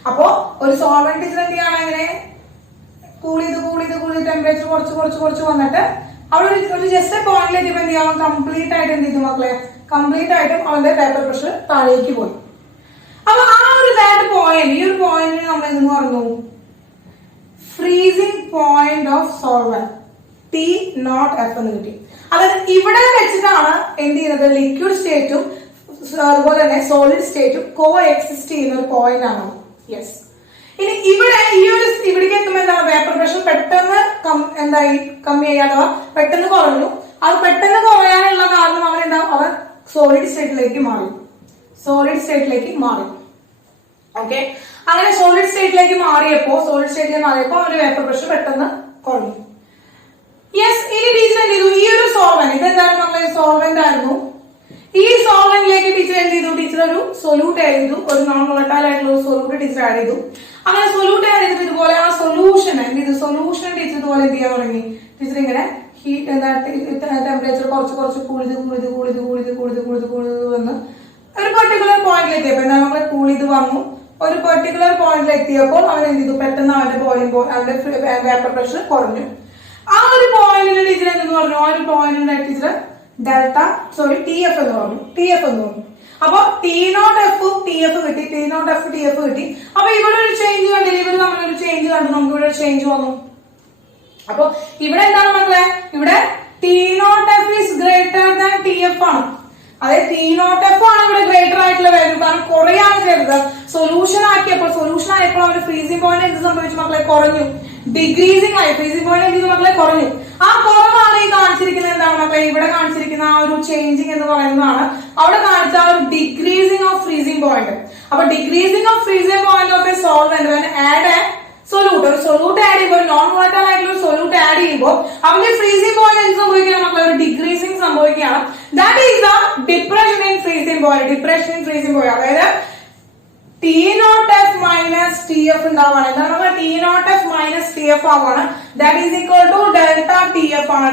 അപ്പോ ഒരു സോൾവെന്റ് ടീച്ചർ എന്ത് ചെയ്യണം? ഇങ്ങനെ കൂൾ ചെയ്ത് ടെമ്പറേച്ചർ കുറച്ച് വന്നിട്ട് അവിടെ ഒരു ജസ്റ്റ് പോയിന്റിലേക്ക് എന്ത് ചെയ്യാം? കംപ്ലീറ്റ് ആയിട്ട് എന്ത് ചെയ്തു മക്കളെ? കംപ്ലീറ്റ് ആയിട്ടും അവന്റെ വേപ്പർ പ്രഷർ താഴേക്ക് പോയി. അപ്പൊ ആ ഒരു ഈ ഒരു പോയിന്റിന് നമ്മൾ എന്ന് പറഞ്ഞു freezing point of solvent T naught F എന്ന് കിട്ടി. അതായത് ഇവിടെ വെച്ചിട്ടാണ് എന്ത് ചെയ്യുന്നത്, ലിക്വിഡ് സ്റ്റേറ്റും അതുപോലെ തന്നെ സോളിഡ് സ്റ്റേറ്റും കോ എക്സിസ്റ്റ് ചെയ്യുന്ന ഒരു പോയിന്റ് ആണ്. യെസ്. ഇനി ഇവിടെ ഈ ഒരു ഇവിടേക്ക് എത്തുമ്പോൾ എന്താണ്, വേപ്പർ പ്രഷർ പെട്ടെന്ന് എന്തായി കമ്മിയായി അഥവാ പെട്ടെന്ന് കുറഞ്ഞു. അത് പെട്ടെന്ന് കുറയാനുള്ള കാരണം അവനുണ്ടാവും, അവൻ സോളിഡ് സ്റ്റേറ്റിലേക്ക് മാറി. സോളിഡ് സ്റ്റേറ്റിലേക്ക് മാറി. ഓക്കെ, അങ്ങനെ സോളിഡ് സ്റ്റേറ്റിലേക്ക് മാറിയപ്പോ അവന്റെ വേപ്പർ പ്രഷർ പെട്ടെന്ന് കുറഞ്ഞു. യെസ്. ഇനി ടീച്ചർ എന്ത് ചെയ്തു, ഈ ഒരു സോൾവെന്റ് ഇതെന്തായിരുന്നു, നമ്മളെ സോൾവെന്റ് ആയിരുന്നു. ഈ സോൾവെന്റിലേക്ക് ടീച്ചർ എന്ത് ചെയ്തു, ടീച്ചർ ഒരു സൊല്യൂട്ട് ആഡ് ചെയ്തു, ഒരു നോൺ വോളറ്റൈൽ ആയിട്ടുള്ള ഒരു സൊല്യൂട്ട് ടീച്ചർ ആഡ് ചെയ്തു. അങ്ങനെ സൊല്യൂട്ട് ആഡ് ചെയ്തിട്ട് ഇതുപോലെ ആ സൊല്യൂഷൻ എന്ത് ചെയ്തു, സൊല്യൂഷൻ ടീച്ചർ ഇതുപോലെ എന്ത് ചെയ്യാൻ തുടങ്ങി, ടീച്ചർ ഇങ്ങനെ ഹീറ്റ് ടെമ്പറേച്ചർ കുറച്ച് കൂടിത് വന്ന് ഒരു പെർട്ടിക്കുലർ പോയിന്റിലേക്ക് എത്തിയപ്പോൾ എന്താണ്, നമ്മളെ കൂളിത് വന്നു. ഒരു പെർട്ടിക്കുലർ പോയിന്റിൽ എത്തിയപ്പോൾ അവൻ എന്ത് ചെയ്തു, പെട്ടെന്ന് അവന്റെ വേപ്പർ പ്രഷർ കുറഞ്ഞു. ആ ഒരു പോയിന്റിൽ ടീച്ചർ എന്തെന്ന് പറഞ്ഞു, ആ ഒരു പോയിന്റിൽ ടീച്ചർ ടി എഫ് എന്ന് പറഞ്ഞു. അപ്പൊ T naught F T F കിട്ടി. അപ്പൊ ഇവിടെ ഒരു ചേഞ്ച് കണ്ടില്ല, ഇവിടെ നമ്മളൊരു ചേഞ്ച് കണ്ടു, നമുക്ക് ഇവിടെ ഒരു ചേഞ്ച് വന്നു. അപ്പൊ ഇവിടെ എന്താണ് മക്കളെ, ഇവിടെ T naught F is greater than T F ആണ്. അതായത് ടി നോട്ട് എഫ് ആണ് ഇവിടെ ഗ്രേറ്റർ ആയിട്ടുള്ള വാല്യൂ. കാരണം കുറയാണ് ചെയ്തത്, സൊല്യൂഷൻ ആയപ്പോൾ അവരുടെ ഫ്രീസിംഗ് പോയിന്റ് എന്ത് സംഭവിച്ചു മക്കളെ, കുറഞ്ഞു. ഡിക്രീസിംഗ് ആയി, ഫ്രീസിംഗ് പോയിന്റ് എന്ത് മക്കളെ കുറഞ്ഞു. ആ കുറവാണ് ഈ കാണിച്ചിരിക്കുന്നത് എന്താണ് മക്കളെ, ഇവിടെ കാണിച്ചിരിക്കുന്ന ആ ഒരു ചേഞ്ചിങ് എന്ന് പറയുന്നതാണ് അവിടെ കാണിച്ച ആ ഒരു ഡിക്രീസിംഗ് ഓഫ് ഫ്രീസിംഗ് പോയിന്റ്. അപ്പൊ decreasing of freezing point of A solvent add A solute, ഒരു സൊല്യൂട്ട് ആഡ് ചെയ്യുമ്പോൾ, ഒരു നോൺ വോളറ്റൈൽ ആയിട്ടുള്ള ഒരു സൊല്യൂട്ട് ആഡ് ചെയ്യുമ്പോൾ അവന്റെ ഫ്രീസിംഗ് പോയിന്റ് എന്ത് സംഭവിക്കുകയാണ് മക്കളെ, ഒരു ഡിക്രീസിംഗ് സംഭവിക്കുകയാണ്. That is the depression in freezing point. അതായത് T naught F minus T F ഉണ്ടാവുകയാണ്. എന്താണ് T naught F minus T F ആവുകയാണ്. That is equal to delta T F ആണ്.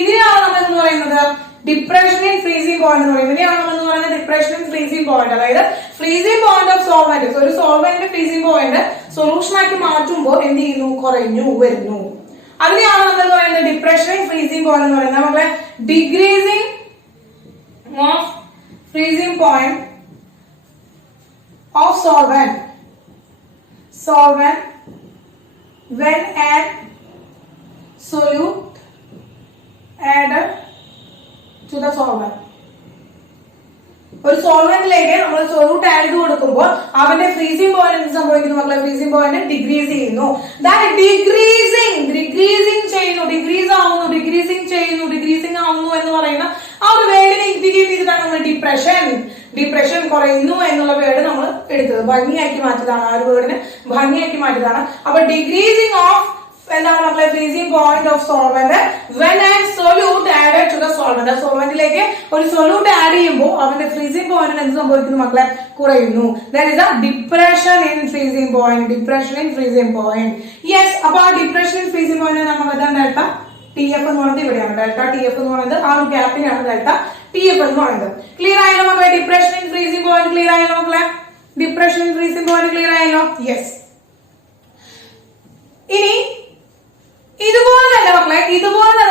ഇതിനാണ് നമ്മൾ എന്ന് പറയുന്നത് ഡിപ്രഷൻ ഇൻ ഫ്രീസിംഗ് പോയിന്റ് എന്ന് പറയുന്നത്. ഇതിനെയാണ് നമ്മൾ എന്ന് പറയുന്നത് ഡിപ്രഷൻ ഇൻ ഫ്രീസിംഗ് പോയിന്റ്. അതായത് ഫ്രീസിംഗ് പോയിന്റ് ഓഫ് സോൾവെന്റ്, ഒരു സോൾവെന്റ് ഫ്രീസിംഗ് പോയിന്റ് സൊല്യൂഷൻ ആക്കി മാറ്റുമ്പോൾ എന്ത് ചെയ്യുന്നു, കുറഞ്ഞു വരുന്നു. അതിനെയാണ് നമ്മൾ പറയുന്നത് ഡിപ്രഷൻ ഇൻ ഫ്രീസിംഗ് പോയിന്റ് എന്ന് പറയുന്നത്. നമ്മളെ decreasing of freezing point of solvent when add solute added to the solvent. ഒരു സോൾവെന്റിലേക്ക് നമ്മൾ സൊല്യൂട്ട് ആഡ് ചെയ്ത് കൊടുക്കുമ്പോൾ അവന്റെ ഫ്രീസിംഗ് പോയിന്റ് എന്ത് സംഭവിക്കുന്നു മക്കളെ, ഫ്രീസിംഗ് പോയിന്റ് ഡിക്രീസ് ചെയ്യുന്നു. ഡിക്രീസിംഗ് ആവുന്നു എന്ന് പറയുന്ന ആ ഒരു വേർഡിനെ ഇൻഡിക്കേറ്റ് ചെയ്തിട്ടാണ് നമ്മൾ ഡിപ്രഷൻ കുറയുന്നു എന്നുള്ള വേർഡ് നമ്മൾ എടുത്തത്, ഭംഗിയാക്കി മാറ്റിയതാണ്. ആ ഒരു വേർഡിനെ ഭംഗിയാക്കി മാറ്റിയതാണ്. അപ്പൊ ഡിക്രീസിംഗ് ഓഫ് എന്താണ് മക്കളെ, freezing point of solvent when a solute added to the solvent. സോൾവെന്റിലേക്ക് ഒരു സൊല്യൂട്ട് ആഡ് ചെയ്യുമ്പോൾ അവന്റെ ഫ്രീസിംഗ് പോയിന്റ് എന്ത് സംഭവിക്കുന്നു മക്കളെ, കുറയുന്നു. That is a depression in freezing point. Yes. അപ്പൊ ആ ഡിപ്രഷൻ ഇൻ ഫ്രീസിംഗ് പോയിന്റ് നമുക്ക് ഡെൽറ്റ ടി എഫ് എന്ന് പറയുന്നത് ഇവിടെയാണ്. ഡെൽറ്റ ടി എഫ് എന്ന് പറയുന്നത് ആ ഒരു ഗ്യാപ്പിനാണ് ഡെൽറ്റ ടി എഫ് എന്ന് പറയുന്നത്. ക്ലിയർ ആയല്ലോ മക്കളെ, depression in freezing point clear ആയല്ലോ മക്കളെ, depression in freezing point clear ആയല്ലോ. യെസ്. ഇനി ഇതുപോലെ തന്നെ മക്കളെ,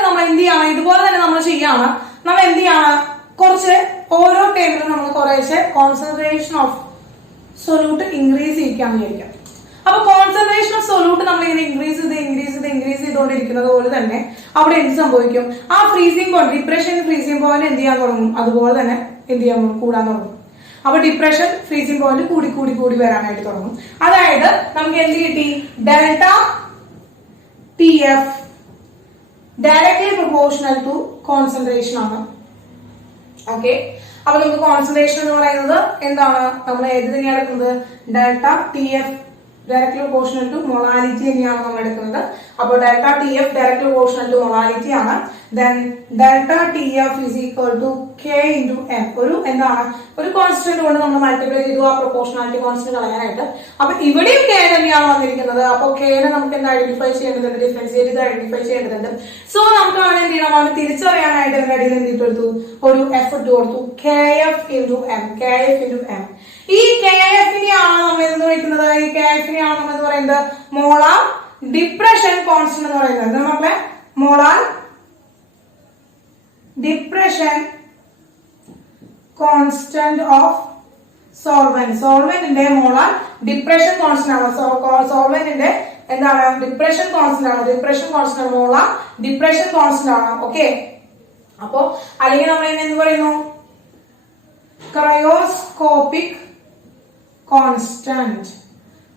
നമ്മൾ എന്ത് ചെയ്യണം, നമ്മൾ ചെയ്യാണ്, നമ്മൾ എന്ത് ചെയ്യാണ്, കുറച്ച് ഓരോ ടൈമിലും നമ്മൾ കുറേശ്ശെ കോൺസെൻട്രേഷൻ ഓഫ് സൊല്യൂട്ട് ഇൻക്രീസ് ചെയ്യിക്കാം. അപ്പൊ കോൺസെൻട്രേഷൻ ഓഫ് സൊല്യൂട്ട് നമ്മൾ ഇങ്ങനെ ഇൻക്രീസ് ചെയ്തുകൊണ്ടിരിക്കുന്നത് പോലെ തന്നെ അവിടെ എന്ത് സംഭവിക്കും, ആ freezing point, depression freezing point എന്ത് ചെയ്യാൻ തുടങ്ങും, അതുപോലെ തന്നെ എന്ത് ചെയ്യാൻ കൂടാൻ തുടങ്ങും. അപ്പൊ ഡിപ്രഷൻ ഫ്രീസിംഗ് പോയിന്റ് കൂടി വരാനായിട്ട് തുടങ്ങും. അതായത് നമുക്ക് എന്ത് കിട്ടി, delta T F directly proportional to concentration ആണ്. ഓക്കെ. അപ്പൊ നമുക്ക് കോൺസെൻട്രേഷൻ എന്ന് പറയുന്നത് എന്താണ്, നമ്മൾ ഏത് തന്നെയാണ് എടുക്കുന്നത്, delta T F directly proportional to molality തന്നെയാണ് നമ്മൾ എടുക്കുന്നത്. അപ്പോൾ delta T F directly proportional to molality ആണ്. Then delta TF is equal to K into M. ഒരു എന്താണ്, ഒരു കോൺസ്റ്റന്റ് കൊണ്ട് നമ്മൾ മൾട്ടിപ്ലൈ ചെയ്തു ആ പ്രൊപ്പോർഷണാലിറ്റി കോൺസ്റ്റന്റ് കളയാനായിട്ട്. അപ്പൊ ഇവിടെയും K തന്നെയാണ് വന്നിരിക്കുന്നത്. അപ്പൊ K നെ നമുക്ക് എന്താ ഐഡന്റിഫൈ ചെയ്യേണ്ടതുണ്ട്, ഡിഫറൻഷിയേറ്റ് ചെയ്ത് ഐഡന്റിഫൈ ചെയ്യേണ്ടതുണ്ട്. സോ നമുക്ക് അവിടെ എന്ത് ചെയ്യണം, അവിടെ തിരിച്ചറിയാനായിട്ട് ഇതിന്റെ അടിയിൽ എന്തിട്ട് കൊടുത്തു, ഒരു എഫ് ഇട്ട് കൊടുത്തു, KF into M. ഈ KF നെയാണ് നമ്മൾ എന്ന് വിളിക്കുന്നത്, ഈ KF നെയാണ് നമ്മൾ എന്ന് പറയുന്നത് മോളാർ ഡിപ്രഷൻ കോൺസ്റ്റന്റ് എന്ന് പറയുന്നത്. നമ്മളെ മോളാർ ഡിപ്രഷൻ കോൺസ്റ്റന്റ് ഓഫ് സോൾവെന്റിന്റെ മോളാർ ഡിപ്രഷൻ കോൺസ്റ്റന്റ് ആണ്. സോൾവെന്റിന്റെ എന്താണ് ഡിപ്രഷൻ കോൺസ്റ്റന്റ് ആണ്. ഡിപ്രഷൻ കോൺസ്റ്റന്റ് ആണ് മോള, ഡിപ്രഷൻ കോൺസ്റ്റന്റ് ആണ്. ഓക്കെ, അപ്പോ അല്ലെങ്കിൽ നമ്മൾ എന്ത് പറയുന്നു, ക്രയോസ്കോപ്പിക് കോൺസ്റ്റന്റ്.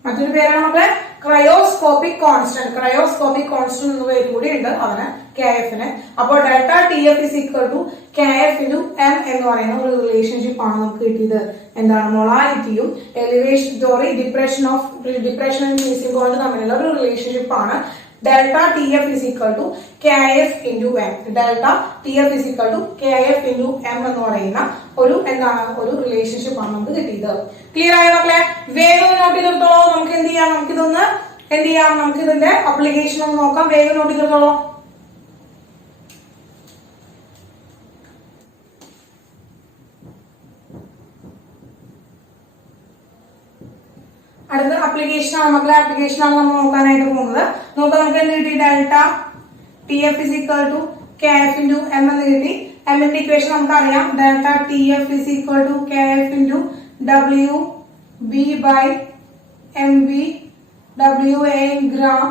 മറ്റൊരു പേരാണ് നമ്മുടെ ക്രയോസ്കോപ്പിക് കോൺസ്റ്റന്റ്. ക്രയോസ്കോപ്പിക് കോൺസ്റ്റന്റ് എന്ന പേര് കൂടി ഉണ്ട് അവന്, KF-ന്. അപ്പോൾ delta TF is equal to KF into M എന്ന് പറയുന്ന ഒരു റിലേഷൻഷിപ്പ് ആണ് നമുക്ക് കിട്ടിയത്. എന്താണ് മൊളാലിറ്റിയും elevation depression and freezing point തമ്മിലുള്ള ഒരു റിലേഷൻഷിപ്പ് ആണ് delta TF is equal to KF into M. Delta TF is equal to KF into M എന്ന് പറയുന്ന ഒരു എന്താണ് ഒരു റിലേഷൻഷിപ്പ് ആണ് നമുക്ക് കിട്ടിയത്. ക്ലിയർ ആയോ മക്കളെ? വേഗം നോട്ട് ചെയ്തിട്ടോ. നമുക്ക് എന്ത് ചെയ്യാം, നമുക്കിതൊന്ന് എന്ത് ചെയ്യാം, നമുക്ക് ഇതിന്റെ അപ്ലിക്കേഷൻ ഒന്ന് നോക്കാം. വേഗം നോട്ട് ചെയ്തിട്ടോ. അടുത്ത അപ്ലിക്കേഷൻ ആണ് മക്കളെ, ആപ്ലിക്കേഷൻ ആണ് നമ്മൾ നോക്കാനായിട്ട് പോകുന്നത്. നോക്കാം നമുക്ക് എന്ത് കിട്ടി, delta TF is equal to KF into M എന്ന് കിട്ടി. M ന്റെ ഇക്വേഷൻ നമുക്കറിയാം, delta TF is equal to KF into WB by MB WA in gram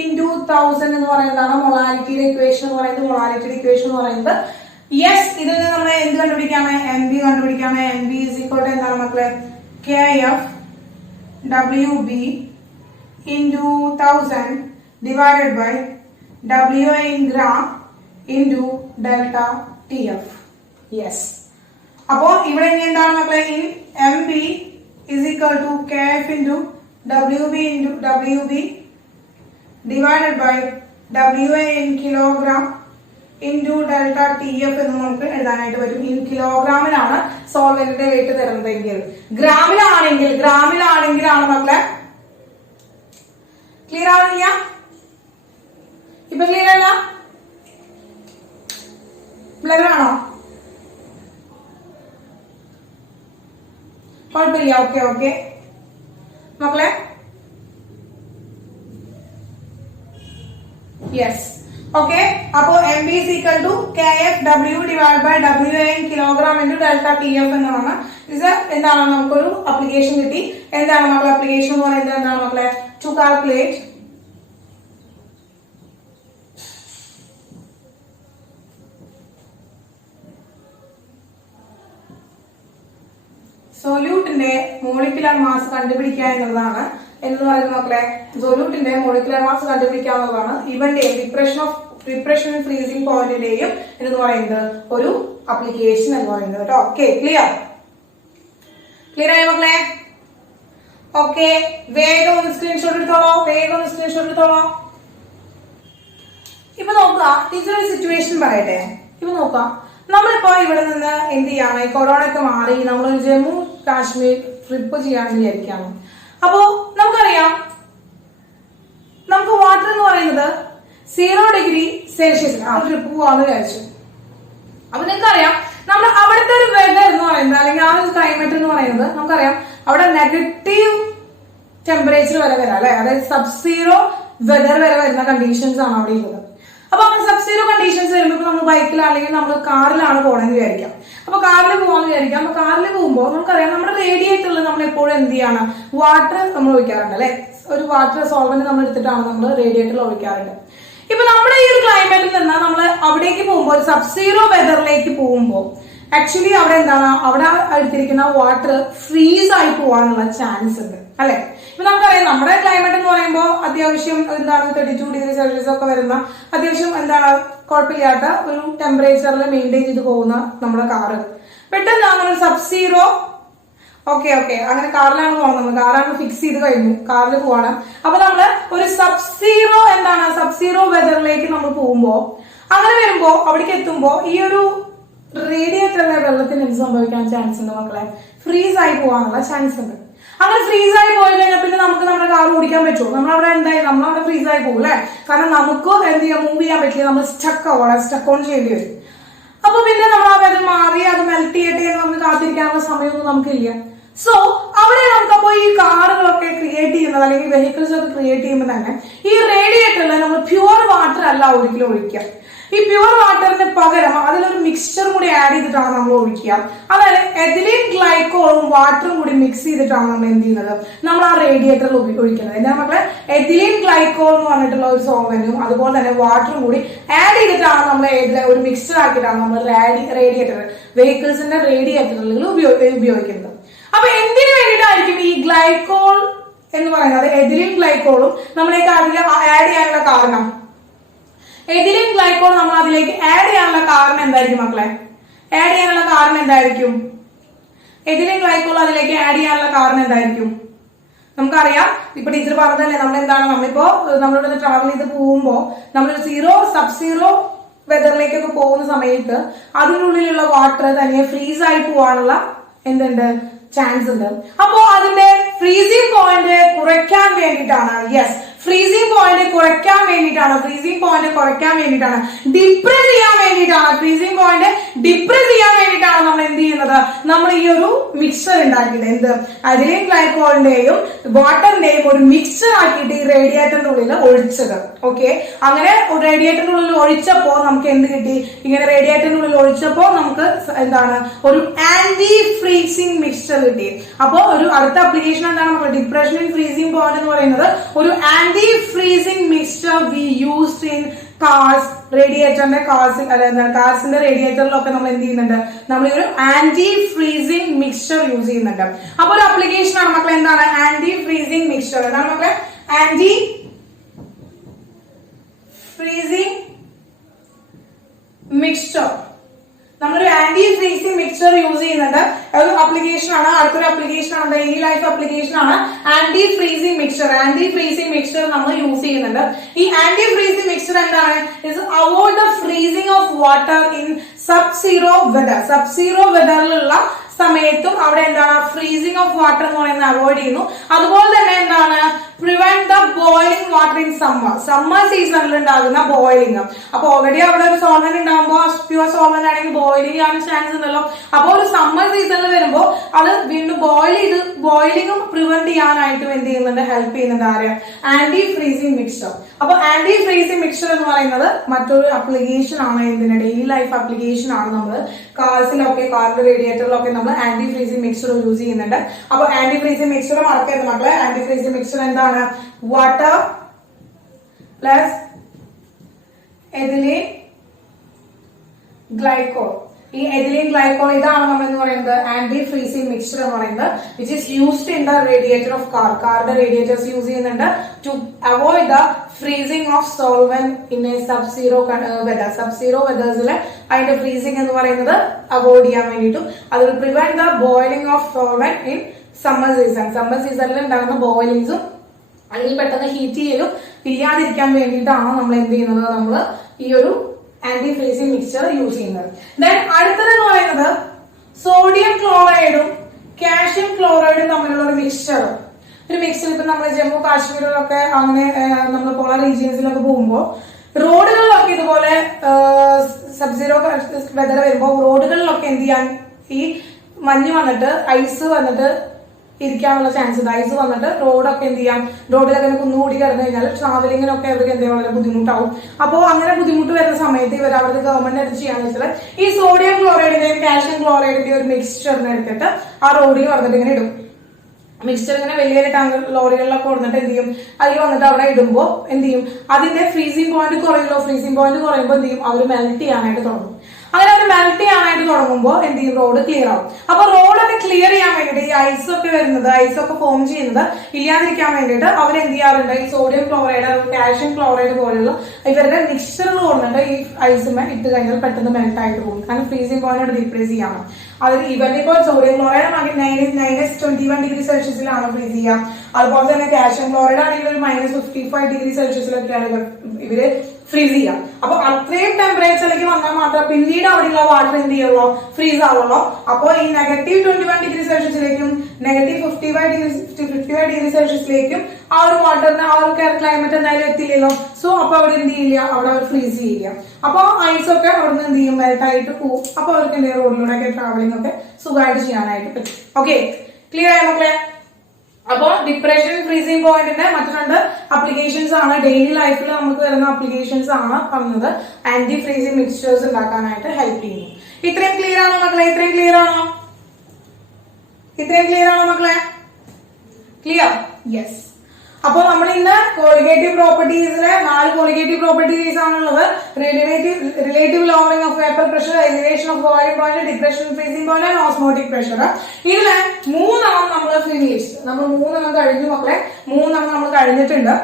into 1000 എന്ന് പറയുന്നതാണ് മൊളാലിറ്റിയുടെ ഇക്വേഷൻ എന്ന് പറയുന്നത്. മൊളാലിറ്റിയുടെ ഇക്വേഷൻ എന്ന് പറയുന്നത് യെസ്, ഇതിൽ നിന്ന് നമ്മൾ എന്ത് കണ്ടുപിടിക്കാണ്, MB കണ്ടുപിടിക്കാണ്. MB ഇസ് ഈക്വൽ ടു എന്താണ് മക്കളെ, KF WB into 1000 divided by WA in gram into delta TF. Yes. അപ്പോ ഇവിടെ ഇനി എന്താണ് മക്കളെ, in MB is equal to KF into WB divided by WA in kilogram into delta TF എന്ന് നമുക്ക് എഴുതാനായിട്ട് വരും. ഇൻ കിലോഗ്രാമിലാണ് സോൾവെന്റിന്റെ വെയിറ്റ് തരുന്നതെങ്കിൽ, ഗ്രാമിലാണെങ്കിലാണ് മക്കളെ. ക്ലിയർ ആവില്ല? ഇപ്പൊ ക്ലിയർ അല്ല? ബ്ലർ ആണോ? കുഴപ്പമില്ല. ഓക്കെ മക്കളെ, യെസ്. ഓക്കെ, അപ്പോ MB is equal to KF W divided by WA in kilogram into delta TF എന്നാണ്. ഇത് എന്താണ്, നമുക്കൊരു അപ്ലിക്കേഷൻ കിട്ടി. എന്താണ് മക്കളെ അപ്ലിക്കേഷൻ എന്ന് പറയുന്നത്, എന്താണ് മക്കളെ, ടു കാൽക്കുലേറ്റ് സൊല്യൂട്ടിന്റെ മോളിക്കുലർ മാസ് കണ്ടുപിടിക്കുക എന്നുള്ളതാണ്. എന്ന് പറയുന്നത് മക്കളെ, സൊല്യൂട്ടിന്റെ മോളിക്കുലർ മാസ് കണ്ടുപിടിക്കുക എന്നുള്ളതാണ് ഇവന്റെ ഡിപ്രഷൻ ഫ്രീസിംഗ് പോയിന്റിന്റെയും എന്ന് പറയുന്നത് ഒരു അപ്ലിക്കേഷൻ എന്ന് പറയുന്നത് കേട്ടോ. ഓക്കെ, ക്ലിയർ ആയോ മക്കളെ? ഓക്കെ, വേഗം ഒന്ന് സ്ക്രീൻഷോട്ട് എടുത്തോളോ. ഇപ്പൊ നോക്കുക, ഇതൊരു സിറ്റുവേഷൻ പറയട്ടെ. ഇപ്പൊ നോക്കാം, നമ്മളിപ്പോ ഇവിടെ നിന്ന് എന്ത് ചെയ്യാണ്, ഈ കൊറോണ ഒക്കെ മാറി നമ്മൾ ജമ്മു കാശ്മീർ ട്രിപ്പ് ചെയ്യാന്ന് വിചാരിക്കാണ്. അപ്പോ നമുക്കറിയാം, നമുക്ക് വാട്ടർ എന്ന് പറയുന്നത് 0 ഡിഗ്രി സെൽഷ്യസ് ട്രിപ്പ് പോവാന്ന് വിചാരിച്ചു. അപ്പൊ നിങ്ങൾക്കറിയാം, നമ്മൾ അവിടുത്തെ ഒരു വെതർ എന്ന് പറയുന്നത് അല്ലെങ്കിൽ ആ ഒരു ക്ലൈമറ്റ് എന്ന് പറയുന്നത് നമുക്കറിയാം, അവിടെ നെഗറ്റീവ് ടെമ്പറേച്ചർ വരെ വരാം അല്ലെ, അതായത് സബ്സീറോ വെതർ വരെ വരുന്ന കണ്ടീഷൻസ് ആണ് അവിടെ ഉള്ളത്. അപ്പൊ അങ്ങനെ സബ്സീറോ കണ്ടീഷൻസ് വരുമ്പോൾ നമ്മൾ ബൈക്കിലാണെങ്കിൽ നമ്മൾ കാറിലാണ് പോകണമെന്ന് വിചാരിക്കാം. അപ്പൊ കാറിൽ പോകാന്ന് വിചാരിക്കാം. അപ്പൊ കാറിൽ പോകുമ്പോൾ നമുക്കറിയാം, നമ്മുടെ റേഡിയേറ്ററിൽ നമ്മൾ എപ്പോഴും എന്ത് ചെയ്യാണ്, വാട്ടർ നമ്മൾ ഒഴിക്കാറുണ്ട് അല്ലെ. ഒരു വാട്ടർ സോൾവെന്റ് നമ്മൾ എടുത്തിട്ടാണ് നമ്മൾ റേഡിയേറ്ററിൽ ഒഴിക്കാറുണ്ട്. ഇപ്പൊ നമ്മുടെ ഈ ഒരു ക്ലൈമറ്റിൽ നിന്ന് നമ്മൾ അവിടേക്ക് പോകുമ്പോൾ, ഒരു സബ്സീറോ വെതറിലേക്ക് പോകുമ്പോൾ ആക്ച്വലി അവിടെ എന്താണ്, അവിടെ എടുത്തിരിക്കുന്ന വാട്ടർ ഫ്രീസ് ആയി പോകാനുള്ള ചാൻസ് ഉണ്ട് അല്ലെ. ഇപ്പൊ നമുക്കറിയാം, നമ്മുടെ ക്ലൈമറ്റ് എന്ന് പറയുമ്പോൾ അത്യാവശ്യം എന്താണ് 32 ഡിഗ്രി സെൽഷ്യസ് ഒക്കെ വരുന്ന അത്യാവശ്യം എന്താണ് കുഴപ്പമില്ലാത്ത ഒരു ടെമ്പറേച്ചറിൽ മെയിൻറ്റെയിൻ ചെയ്ത് പോകുന്ന നമ്മുടെ കാറ് പെട്ടെന്ന് അങ്ങനെ സബ്സീറോ ഓക്കെ അങ്ങനെ കാറിലാണ് പോകുന്നത്. കാറാണ് ഫിക്സ് ചെയ്ത് കഴിഞ്ഞു, കാറിൽ പോവാണ്. അപ്പൊ നമ്മള് ഒരു സബ്സീറോ വെതറിലേക്ക് നമ്മൾ പോകുമ്പോ, അങ്ങനെ വരുമ്പോ അവിടേക്ക് എത്തുമ്പോ ഈ ഒരു റേഡിയേറ്ററിലെ വെള്ളത്തിന് എന്ത് സംഭവിക്കാൻ ചാൻസ് ഉണ്ട് മക്കളെ, ഫ്രീസ് ആയി പോകാനുള്ള ചാൻസ് ഉണ്ട്. അങ്ങനെ ഫ്രീസ് ആയി പോയി കഴിഞ്ഞാൽ പിന്നെ നമുക്ക് നമ്മുടെ കാർ ഓടിക്കാൻ പറ്റുമോ? നമ്മളവിടെ എന്തായാലും നമ്മളവിടെ ഫ്രീസ് ആയി പോകും അല്ലെ. കാരണം നമുക്ക് എന്ത് ചെയ്യാൻ, മൂവ് ചെയ്യാൻ പറ്റില്ല, നമ്മൾ സ്റ്റക്ക് ഓൺ ചെയ്യേണ്ടി വരും. അപ്പൊ പിന്നെ നമ്മൾ ആ വെതർ മാറി അത് മെൽറ്റ് ചെയ്യട്ടെ എന്ന് നമുക്ക് കാത്തിരിക്കാനുള്ള സമയമൊന്നും നമുക്കില്ല. സോ അവിടെ നമുക്കപ്പോ ഈ കാറുകളൊക്കെ ക്രിയേറ്റ് ചെയ്യുന്നത് അല്ലെങ്കിൽ വെഹിക്കിൾസ് ഒക്കെ ക്രിയേറ്റ് ചെയ്യുമ്പോൾ തന്നെ ഈ റേഡിയേറ്ററിൽ നമ്മൾ പ്യുവർ വാട്ടർ അല്ല ഒരിക്കലും ഒഴിക്കുക. ഈ പ്യുവർ വാട്ടറിന് പകരം അതിലൊരു മിക്സ്ചർ കൂടി ആഡ് ചെയ്തിട്ടാണ് നമ്മൾ ഒഴിക്കുക. അതായത് എഥിലീൻ ഗ്ലൈക്കോളും വാട്ടറും കൂടി മിക്സ് ചെയ്തിട്ടാണ് നമ്മൾ എന്ത് ചെയ്യുന്നത്, നമ്മൾ ആ റേഡിയേറ്ററിൽ ഒഴിക്കുന്നത്. എന്താ മക്കളെ, എഥിലീൻ ഗ്ലൈക്കോൾ എന്ന് പറഞ്ഞിട്ടുള്ള ഒരു സോൾവെന്റും അതുപോലെ തന്നെ വാട്ടറും കൂടി ആഡ് ചെയ്തിട്ടാണ് നമ്മൾ ഒരു മിക്സ്ചർ ആക്കിയിട്ടാണ് നമ്മൾ റേഡിയേറ്റർ വെഹിക്കിൾസിന്റെ റേഡിയേറ്ററുകളിൽ ഉപയോഗിക്കുന്നത്. അപ്പൊ എന്തിനു വേണ്ടിയിട്ടായിരിക്കും ഈ ഗ്ലൈക്കോൾ എന്ന് പറയുന്നത്, എഥിലീൻ ഗ്ലൈക്കോളും നമ്മളേക്ക് അതിൽ ആഡ് ചെയ്യാനുള്ള കാരണം, എഥിലീൻ ഗ്ലൈക്കോൾ നമ്മൾ അതിലേക്ക് ആഡ് ചെയ്യാനുള്ള കാരണം എന്തായിരിക്കും മക്കളെ? ആഡ് ചെയ്യാനുള്ള കാരണം എന്തായിരിക്കും? എഥിലീൻ ഗ്ലൈക്കോൾ അതിലേക്ക് ആഡ് ചെയ്യാനുള്ള കാരണം എന്തായിരിക്കും? നമുക്കറിയാം, ഇപ്പൊ ടീച്ചർ പറഞ്ഞതല്ലേ, നമ്മൾ എന്താണ്, നമ്മളിപ്പോ നമ്മളിവിടെ ട്രാവൽ ചെയ്ത് പോകുമ്പോ നമ്മളൊരു സബ് സീറോ വെതറിലേക്കൊക്കെ പോകുന്ന സമയത്ത് അതിനുള്ളിലുള്ള വാട്ടർ തനിയെ ഫ്രീസ് ആയി പോവാനുള്ള എന്തുണ്ട്, ചാൻസ് ഉണ്ട്. അപ്പോ അതിന്റെ ഫ്രീസിംഗ് പോയിന്റ് കുറയ്ക്കാൻ വേണ്ടിയിട്ടാണ്, യെസ്, ഫ്രീസിംഗ് പോയിന്റ് കുറയ്ക്കാൻ വേണ്ടിയിട്ടാണ്, ഡിപ്രസ് ചെയ്യാൻ വേണ്ടിയിട്ടാണ് നമ്മൾ എന്ത് ചെയ്യുന്നത്, നമ്മൾ ഈ ഒരു മിക്സ്ചർ ഉണ്ടാക്കിയത്. എന്ത്, എഥിലീൻ ഗ്ലൈക്കോളിന്റെയും വാട്ടറിന്റെയും ഒരു മിക്സ്ചർ ആക്കിയിട്ട് ഈ റേഡിയേറ്ററിന്റെ ഉള്ളിൽ ഒഴിച്ചത്. ഓക്കെ, അങ്ങനെ റേഡിയേറ്ററിന്റെ ഉള്ളിൽ ഒഴിച്ചപ്പോ നമുക്ക് എന്ത് കിട്ടി, ഇങ്ങനെ റേഡിയേറ്ററിന്റെ ഉള്ളിൽ ഒഴിച്ചപ്പോ നമുക്ക് എന്താണ്, ഒരു ആന്റി ഫ്രീസിംഗ് മിക്സ്ചർ കിട്ടി. അപ്പോ ഒരു അടുത്ത ആപ്ലിക്കേഷൻ എന്താണ് നമുക്ക്, ഡിപ്രഷൻ ഇൻ ഫ്രീസിംഗ് പോയിന്റ് എന്ന് പറയുന്നത് ഒരു anti freezing mixture we used in cars, റേഡിയേറ്ററിന്റെ കാർസിന്റെ റേഡിയേറ്ററിലൊക്കെ നമ്മൾ എന്ത് ചെയ്യുന്നുണ്ട്, നമ്മൾ ഒരു ആന്റി ഫ്രീസിംഗ് മിക്സ്ചർ യൂസ് ചെയ്യുന്നുണ്ട്. അപ്പൊ ഒരു ആപ്ലിക്കേഷൻ ആണ് മക്കളെ, എന്താണ് ആന്റി ഫ്രീസിംഗ് മിക്സ്ചർ, എന്താണ് മക്കളെ, ആന്റി ഫ്രീസിംഗ് മിക്സ്ചർ. നമ്മളൊരു ആന്റി ഫ്രീസിംഗ് മിക്സ്ചർ യൂസ് ചെയ്യുന്നുണ്ട്. ഒരു ആപ്ലിക്കേഷൻ ആണ്, അടുത്തൊരു ആപ്ലിക്കേഷൻ ആണ്, ഡെയിലി ലൈഫ് ആപ്ലിക്കേഷൻ ആണ് ആന്റി ഫ്രീസിംഗ് മിക്സ്ചർ നമ്മൾ യൂസ് ചെയ്യുന്നുണ്ട്. ഈ ആന്റി ഫ്രീസിംഗ് മിക്സ്ചർ എന്താണ്, avoid the freezing of water in sub zero വെതറിലുള്ള സമയത്തും അവിടെ എന്താണ്, ഫ്രീസിംഗ് ഓഫ് വാട്ടർ എന്ന് പറയുന്നത് അവോയ്ഡ് ചെയ്യുന്നു. അതുപോലെ തന്നെ എന്താണ്, prevent the boiling water in summer സീസണിൽ ഉണ്ടാകുന്ന ബോയിലിംഗ്. അപ്പൊ ഓൾറെഡി അവിടെ ഒരു സോൾവെന്റ് ഉണ്ടാകുമ്പോൾ പ്യുവർ സോൾവെന്റ് ആണെങ്കിൽ ബോയിലിംഗ് ആണ് ചാൻസ് ഉണ്ടല്ലോ. അപ്പൊ ഒരു സമ്മർ സീസണിൽ വരുമ്പോൾ അത് വീണ്ടും ബോയിലിംഗും പ്രിവെന്റ് ചെയ്യാനായിട്ടും എന്ത് ചെയ്യുന്നുണ്ട്, ഹെൽപ്പ് ചെയ്യുന്നുണ്ട് ആര്, ആന്റി ഫ്രീസിംഗ് മിക്സ്ചർ. അപ്പൊ ആന്റി ഫ്രീസിംഗ് മിക്സ്ചർ എന്ന് പറയുന്നത് മറ്റൊരു ആപ്ലിക്കേഷൻ ആണ്, എന്തിനാ, ഡെയിലി ലൈഫ് ആപ്ലിക്കേഷൻ ആണ്. നമ്മൾ കാറിന്റെ റേഡിയേറ്ററിലൊക്കെ നമ്മൾ ആന്റി ഫ്രീസിംഗ് മിക്സ്ചർ യൂസ് ചെയ്യുന്നുണ്ട്. അപ്പൊ ആന്റി ഫ്രീസിംഗ് മിക്സ്ചർ മറക്കരുത് മക്കളെ. ആന്റി ഫ്രീസിംഗ് മിക്സ്ചർ എന്താണ്, വാട്ടർ പ്ലസ് എഥിലീൻ ഗ്ലൈക്കോൾ. ഈ എഥിലീൻ ഗ്ലൈക്കോൾ ഇതാണ് നമ്മൾ എന്ന് പറയുന്നത് ആന്റി ഫ്രീസിംഗ് മിക്സ്ചർ എന്ന് പറയുന്നത്, which is used in the radiator of കാറിന്റെ റേഡിയേറ്റേഴ്സ് യൂസ് ചെയ്യുന്നുണ്ട് to avoid the freezing of solvent in a sub zero വെതേഴ്സിൽ അതിന്റെ ഫ്രീസിംഗ് എന്ന് പറയുന്നത് അവോയ്ഡ് ചെയ്യാൻ വേണ്ടിയിട്ടും, അത് will prevent the boiling of solvent in summer സീസണിൽ ഉണ്ടാകുന്ന ബോയിലിംഗ്സും അല്ലെങ്കിൽ പെട്ടെന്ന് ഹീറ്റ് ചെയ്യലും ഇല്ലാതിരിക്കാൻ വേണ്ടിയിട്ടാണ് നമ്മൾ എന്ത് ചെയ്യുന്നത്, നമ്മൾ ഈ ഒരു ആന്റി ഫ്രീസിംഗ് മിക്സ്ചർ യൂസ് ചെയ്യുന്നത്. ദെൻ അടുത്തതെന്ന് പറയുന്നത് സോഡിയം ക്ലോറൈഡും കാൽഷ്യം ക്ലോറൈഡും തമ്മിലുള്ള ഒരു മിക്സ്ചർ. ഇപ്പൊ നമ്മൾ ജമ്മു കാശ്മീരിലൊക്കെ അങ്ങനെ നമ്മൾ പോളർ റീജിയൻസിലൊക്കെ പോകുമ്പോൾ റോഡുകളിലൊക്കെ ഇതുപോലെ സബ് സീറോ വെതർ വരുമ്പോൾ റോഡുകളിലൊക്കെ എന്ത് ചെയ്യാൻ, ഈ മഞ്ഞ് വന്നിട്ട് ഐസ് വന്നിട്ട് ഇരിക്കാനുള്ള ചാൻസ് ഉണ്ട്. ഐസ് വന്നിട്ട് റോഡൊക്കെ എന്ത് ചെയ്യാം, റോഡിലൊക്കെ കുന്നുകൂടി കിടന്നു കഴിഞ്ഞാൽ ട്രാവലിങ്ങിനൊക്കെ അവർക്ക് എന്തെങ്കിലും വളരെ ബുദ്ധിമുട്ടാവും. അപ്പോൾ അങ്ങനെ ബുദ്ധിമുട്ട് വരുന്ന സമയത്ത് ഇവർ അവിടുത്തെ ഗവൺമെന്റ് എടുത്ത് ചെയ്യാന്ന് വെച്ചാൽ ഈ സോഡിയം ക്ലോറൈഡിന്റെയും കാൽഷ്യം ക്ലോറൈഡിന്റെയും ഒരു മിക്സ്ചറിനെ എടുത്തിട്ട് ആ റോഡിൽ വന്നിട്ട് ഇങ്ങനെ ഇടും. മിക്സ്ചർ ഇങ്ങനെ വലിയ ടാങ്കർ ലോറികളിലൊക്കെ കൊടുത്തിട്ട് എന്ത് ചെയ്യും, അതിൽ വന്നിട്ട് അവിടെ ഇടുമ്പോൾ എന്ത് ചെയ്യും, അതിന്റെ ഫ്രീസിംഗ് പോയിന്റ് കുറയുമല്ലോ. ഫ്രീസിംഗ് പോയിന്റ് കുറയുമ്പോൾ എന്ത് ചെയ്യും, അവർ മെൽറ്റ് ചെയ്യാനായിട്ട് തുടങ്ങും. അങ്ങനെ അവർ മെൽറ്റ് ചെയ്യാനായിട്ട് തുടങ്ങുമ്പോൾ എന്ത് ചെയ്യും, റോഡ് ക്ലിയർ ആവും. അപ്പൊ റോഡൊക്കെ ക്ലിയർ ചെയ്യാൻ വേണ്ടിയിട്ട് ഈ ഐസൊക്കെ ഫോം ചെയ്യുന്നത് ഇല്ലാതിരിക്കാൻ വേണ്ടിയിട്ട് അവരെന്ത് ചെയ്യാറുണ്ട്, ഈ സോഡിയം ക്ലോറൈഡ് കാൽഷ്യം ക്ലോറൈഡ് പോലുള്ള ഇവരുടെ മിക്സ്ചറുകൾ കൊടുത്തിട്ട് ഈ ഐസുമേ ഇട്ട് കഴിഞ്ഞാൽ പെട്ടെന്ന് മെൽറ്റ് ആയിട്ട് പോകും. കാരണം ഫ്രീസിംഗ് പോയിന്റ് റീപ്ലേസ് ചെയ്യാണ്. അത് ഇവരുടെ ഇപ്പോൾ സോഡിയം ക്ലോറൈഡ് ആണെങ്കിൽ -21°C ഫ്രീസ് ചെയ്യാം. അതുപോലെ തന്നെ കാൽഷ്യം ക്ലോറൈഡ് ആണെങ്കിൽ ഒരു -55°C ഇവര് ഫ്രീസ് ചെയ്യാം. അപ്പൊ അത്രയും ടെമ്പറേച്ചറിലേക്ക് വന്നാൽ മാത്രം പിന്നീട് അവിടെയുള്ള വാട്ടർ എന്ത് ചെയ്യുള്ളൂ, ഫ്രീസ് ആവുള്ളൂ. അപ്പോൾ ഈ -21°C -55°C ആ ഒരു വാട്ടറിന് ആ ഒരു ക്ലൈമറ്റ് എന്തായാലും എത്തില്ലല്ലോ. സോ അപ്പൊ അവിടെ എന്ത് ചെയ്യില്ല, അവിടെ അവർ ഫ്രീസ് ചെയ്യില്ല. അപ്പൊ ഐസൊക്കെ അവിടെ നിന്ന് എന്ത് ചെയ്യും, മെൽട്ടായിട്ട് പോകും. അപ്പൊ അവർക്ക് എന്തെങ്കിലും റോഡിലൂടെ ഒക്കെ ട്രാവലിംഗ് ഒക്കെ സുഖമായിട്ട് ചെയ്യാനായിട്ട് പറ്റും. ഓക്കെ, ക്ലിയർ ആയ മക്കളെ? അപ്പൊ ഡിപ്രഷൻ ഫ്രീസിംഗ് പോയിന്റിന്റെ മറ്റു 2 അപ്ലിക്കേഷൻസ് ആണ്, ഡെയിലി ലൈഫിൽ നമുക്ക് വരുന്ന അപ്ലിക്കേഷൻസ് ആണ് പറഞ്ഞത്. ആന്റി ഫ്രീസിംഗ് മിക്സ്ചേഴ്സ് ഉണ്ടാക്കാനായിട്ട് ഹെൽപ്പ് ചെയ്യുന്നു. ഇത്രയും ക്ലിയർ ആണോ മക്കളെ? ഇത്രയും ക്ലിയർ ആണോ? ഇത്രയും ക്ലിയർ ആണോ മക്കളെ? ക്ലിയർ? യെസ്. അപ്പൊ നമ്മൾ ഇന്ന് കോളിഗേറ്റീവ് പ്രോപ്പർട്ടീസിലെ 4 കോളിഗേറ്റീവ് പ്രോപ്പർട്ടീസ് ആണുള്ളത്. Relative lowering of vapour pressure, elevation of boiling point, depression freezing point and osmotic pressure. ഇതിലെ 3 നമ്മൾ ഫിനിഷ്. നമ്മൾ 3 കഴിഞ്ഞു മക്കളെ. 3 നമ്മൾ കഴിഞ്ഞിട്ടുണ്ട്.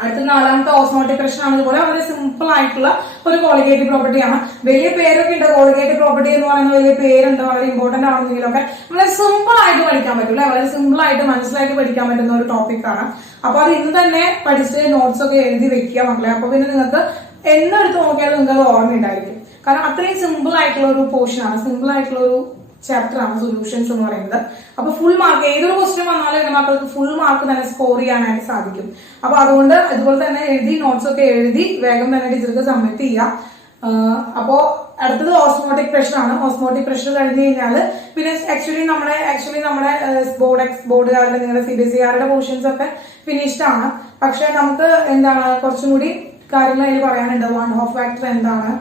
അടുത്ത 4ാമത്തെ ഓസ്മോട്ടിക് പ്രഷർ ആണ്. ഇതുപോലെ വളരെ സിമ്പിൾ ആയിട്ടുള്ള ഒരു കോളിഗേറ്റീവ് പ്രോപ്പർട്ടി ആണ്. വലിയ പേരൊക്കെ ഉണ്ട്. കോളിഗേറ്റീവ് പ്രോപ്പർട്ടി എന്ന് പറയുന്ന വലിയ പേരുണ്ട്, വളരെ ഇമ്പോർട്ടന്റ് ആണെന്നെങ്കിലൊക്കെ വളരെ സിമ്പിൾ ആയിട്ട് പഠിക്കാൻ പറ്റില്ല, വളരെ സിമ്പിൾ ആയിട്ട് മനസ്സിലാക്കി പഠിക്കാൻ പറ്റുന്ന ഒരു ടോപ്പിക് ആണ്. അപ്പൊ അത് ഇന്ന് തന്നെ പഠിച്ച് നോട്ട്സ് ഒക്കെ എഴുതി വെക്കുക മക്കളെ. അപ്പൊ പിന്നെ നിങ്ങൾക്ക് എന്നെടുത്ത് നോക്കിയാലും നിങ്ങൾക്ക് അത് ഓർമ്മയുണ്ടായിരിക്കും. കാരണം അത്രയും സിമ്പിൾ ആയിട്ടുള്ള ഒരു പോർഷൻ ആണ്, സിമ്പിൾ ആയിട്ടുള്ള ഒരു ചാപ്റ്റർ ആണ് സൊല്യൂഷൻസ് എന്ന് പറയുന്നത്. അപ്പൊ ഫുൾ മാർക്ക് ഏതൊരു ക്വസ്റ്റ്യൻ വന്നാലും എന്റെ മക്കൾക്ക് ഫുൾ മാർക്ക് തന്നെ സ്കോർ ചെയ്യാനായിട്ട് സാധിക്കും. അപ്പൊ അതുകൊണ്ട് ഇതുപോലെ തന്നെ എഴുതി നോട്ട്സ് ഒക്കെ എഴുതി വേഗം തന്നെ ടീച്ചർക്ക് സബ്മിറ്റ് ചെയ്യാം. അപ്പോ അടുത്തത് ഓസ്മോട്ടിക് പ്രഷർ ആണ്. ഓസ്മോട്ടിക് പ്രഷർ കഴിഞ്ഞ് കഴിഞ്ഞാല് പിന്നെ ആക്ച്വലി നമ്മുടെ ബോർഡുകാരുടെ നിങ്ങളുടെ CBSE പോർഷൻസ് ഒക്കെ ഫിനിഷ്ഡ് ആണ്. പക്ഷെ നമുക്ക് എന്താണ് കുറച്ചും കൂടി കാര്യങ്ങൾ അതിൽ പറയാനുണ്ട്. വൺ ഹോഫ് ഫാക്ടർ എന്താണ്,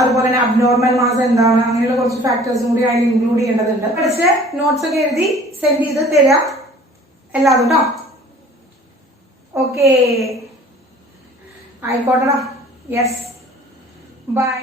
അതുപോലെ തന്നെ അബ്നോർമൽ മാസ് എന്താണ്, അങ്ങനെയുള്ള കുറച്ച് ഫാക്ടേഴ്സും കൂടി അതിൽ ഇൻക്ലൂഡ് ചെയ്യേണ്ടതുണ്ട്. പഠിച്ച് നോട്ട്സ് ഒക്കെ എഴുതി സെൻഡ് ചെയ്ത് തരാം എല്ലാതും കേട്ടോ. ഓക്കെ ആയിക്കോട്ടെടാ. Yes, by.